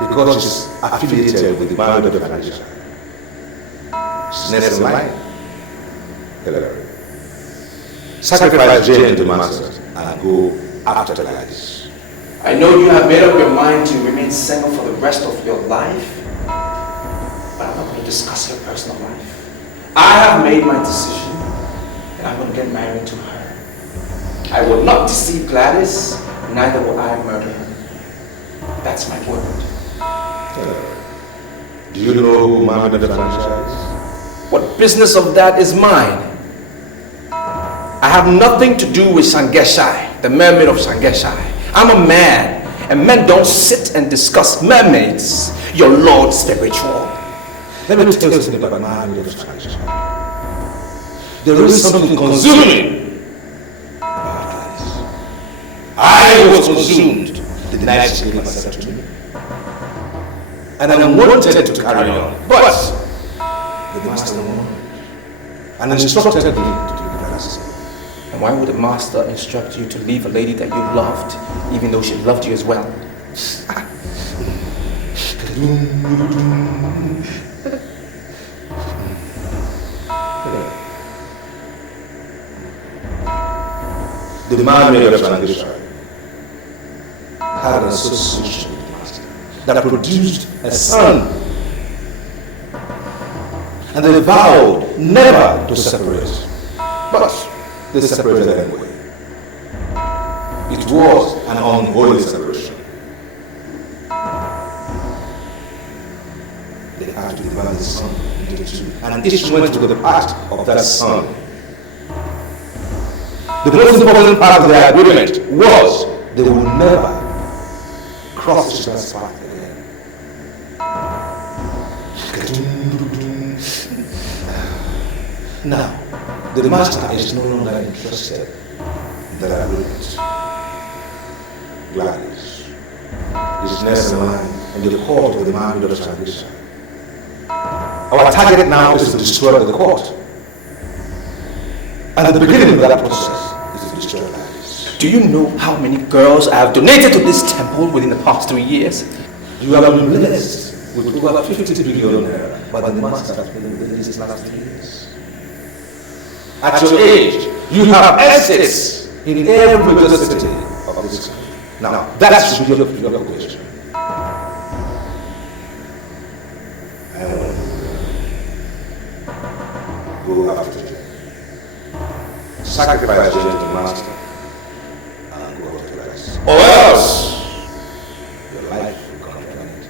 because she's affiliated with the band of organization. She's next in line. Hillary. Sacrifice Jane and the masters and go after Gladys. I know you have made up your mind to remain single for the rest of your life, but I'm not going to discuss your personal life. I have made my decision, and I'm going to get married to her. I will not deceive Gladys, neither will I murder her. That's my word. Do you know who mounted the franchise? What business of that is mine? I have nothing to do with Sangeshai, the mermaid of Sangeshai. I'm a man, and men don't sit and discuss mermaids, your Lord spiritual. Let me tell you something about my little franchise. There is something consuming. I was consumed the night she gave myself to me. And I wanted to carry on, but the master wanted and instructed me to do the And why would the master instruct you to leave a lady that you loved, even though she loved you as well? The man made of transition had an association with the master that produced a son. And they vowed never to separate. But they separated anyway. It was an unholy separation. They had to divide the son into two, and each went to the part of that son. The most important part of their agreement was they would never cross each other's path again. Now, the master is no longer interested in that agreement. Gladys is next in line in the court of the man who does transition. Our target now is to destroy the court. And at the beginning of that process is to destroy Gladys. Do you know how many girls I have donated to this temple within the past 3 years? You have been blessed with over 50 billion naira by the master has been within these last 3 years. At your age, you have assets in every major city of this country. Now, that's your occupation. I want to go after it. Sacrifice Jane to the master and go after Gladys. Or else, your life will come to an end.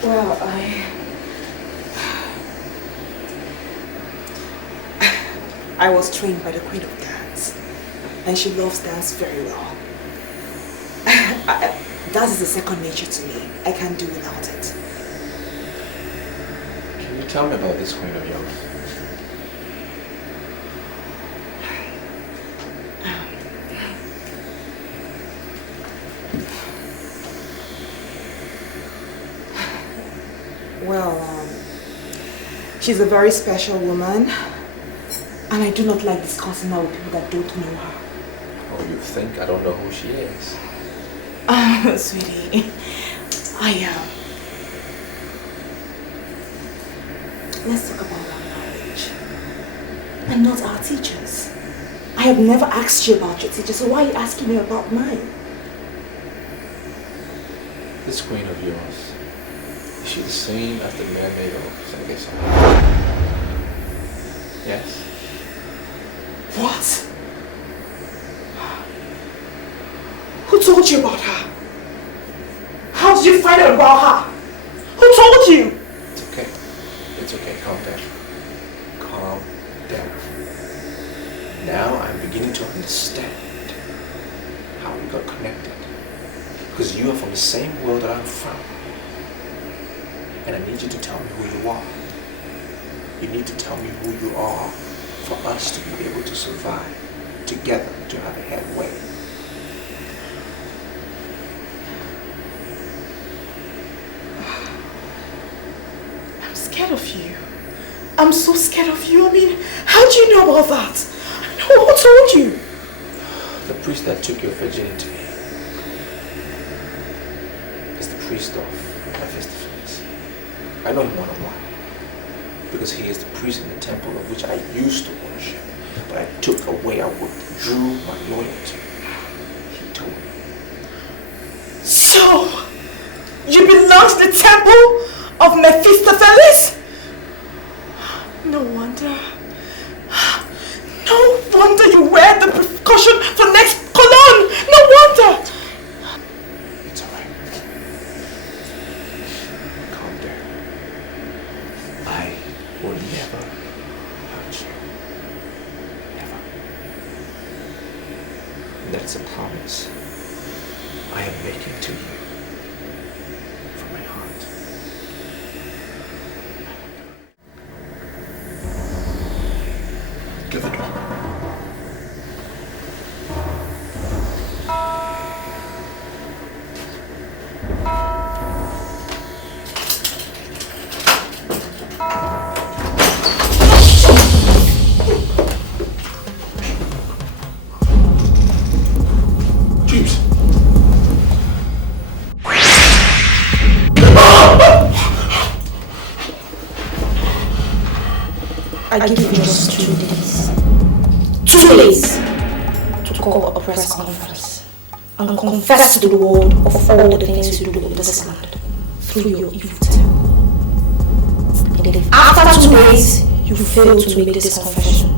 Well, I was trained by the Queen of Dance, and she loves dance very well. Dance is a second nature to me. I can't do without it. Can you tell me about this queen of yours? Well, she's a very special woman, and I do not like discussing her with people that don't know her. Oh, you think I don't know who she is? Sweetie, I am. Let's talk about our marriage. And not our teachers. I have never asked you about your teacher, so why are you asking me about mine? This queen of yours, is she the same as the mermaid of Sangesa? Yes? What? Who told you about her? How did you find out about her? Who told you? It's okay. It's okay. Calm down. Calm down. Now I'm beginning to understand how we got connected. Because you are from the same world that I'm from. And I need you to tell me who you are. You need to tell me who you are for us to be able to survive together, to have a headway. I'm scared of you. I'm so scared of you. I mean, how do you know about that? I mean, who told you? The priest that took your virginity is the priest of Mephistopheles. I know him one-on-one because he is the priest in the temple of which I used to worship, but I took away, I withdrew my loyalty. He told me. So, you belong to the temple of Mephistopheles? No wonder. No wonder you wear the precaution for next cologne. No wonder. It's alright. Calm down. I will never hurt you. Never. And that's a promise I am making to you from my heart. Give it up. James. I give you just 2 days. 2 days to call a press conference and confess to the world of all the things you do in this land through your evil tongue. And if after 2 days you fail to make this confession,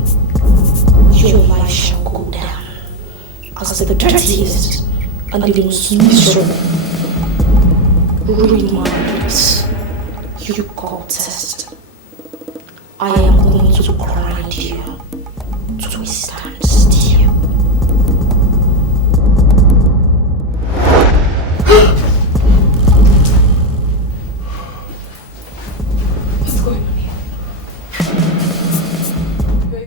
your life shall go down as the dirtiest and the most miserable, ruined you call test. I am going to grind you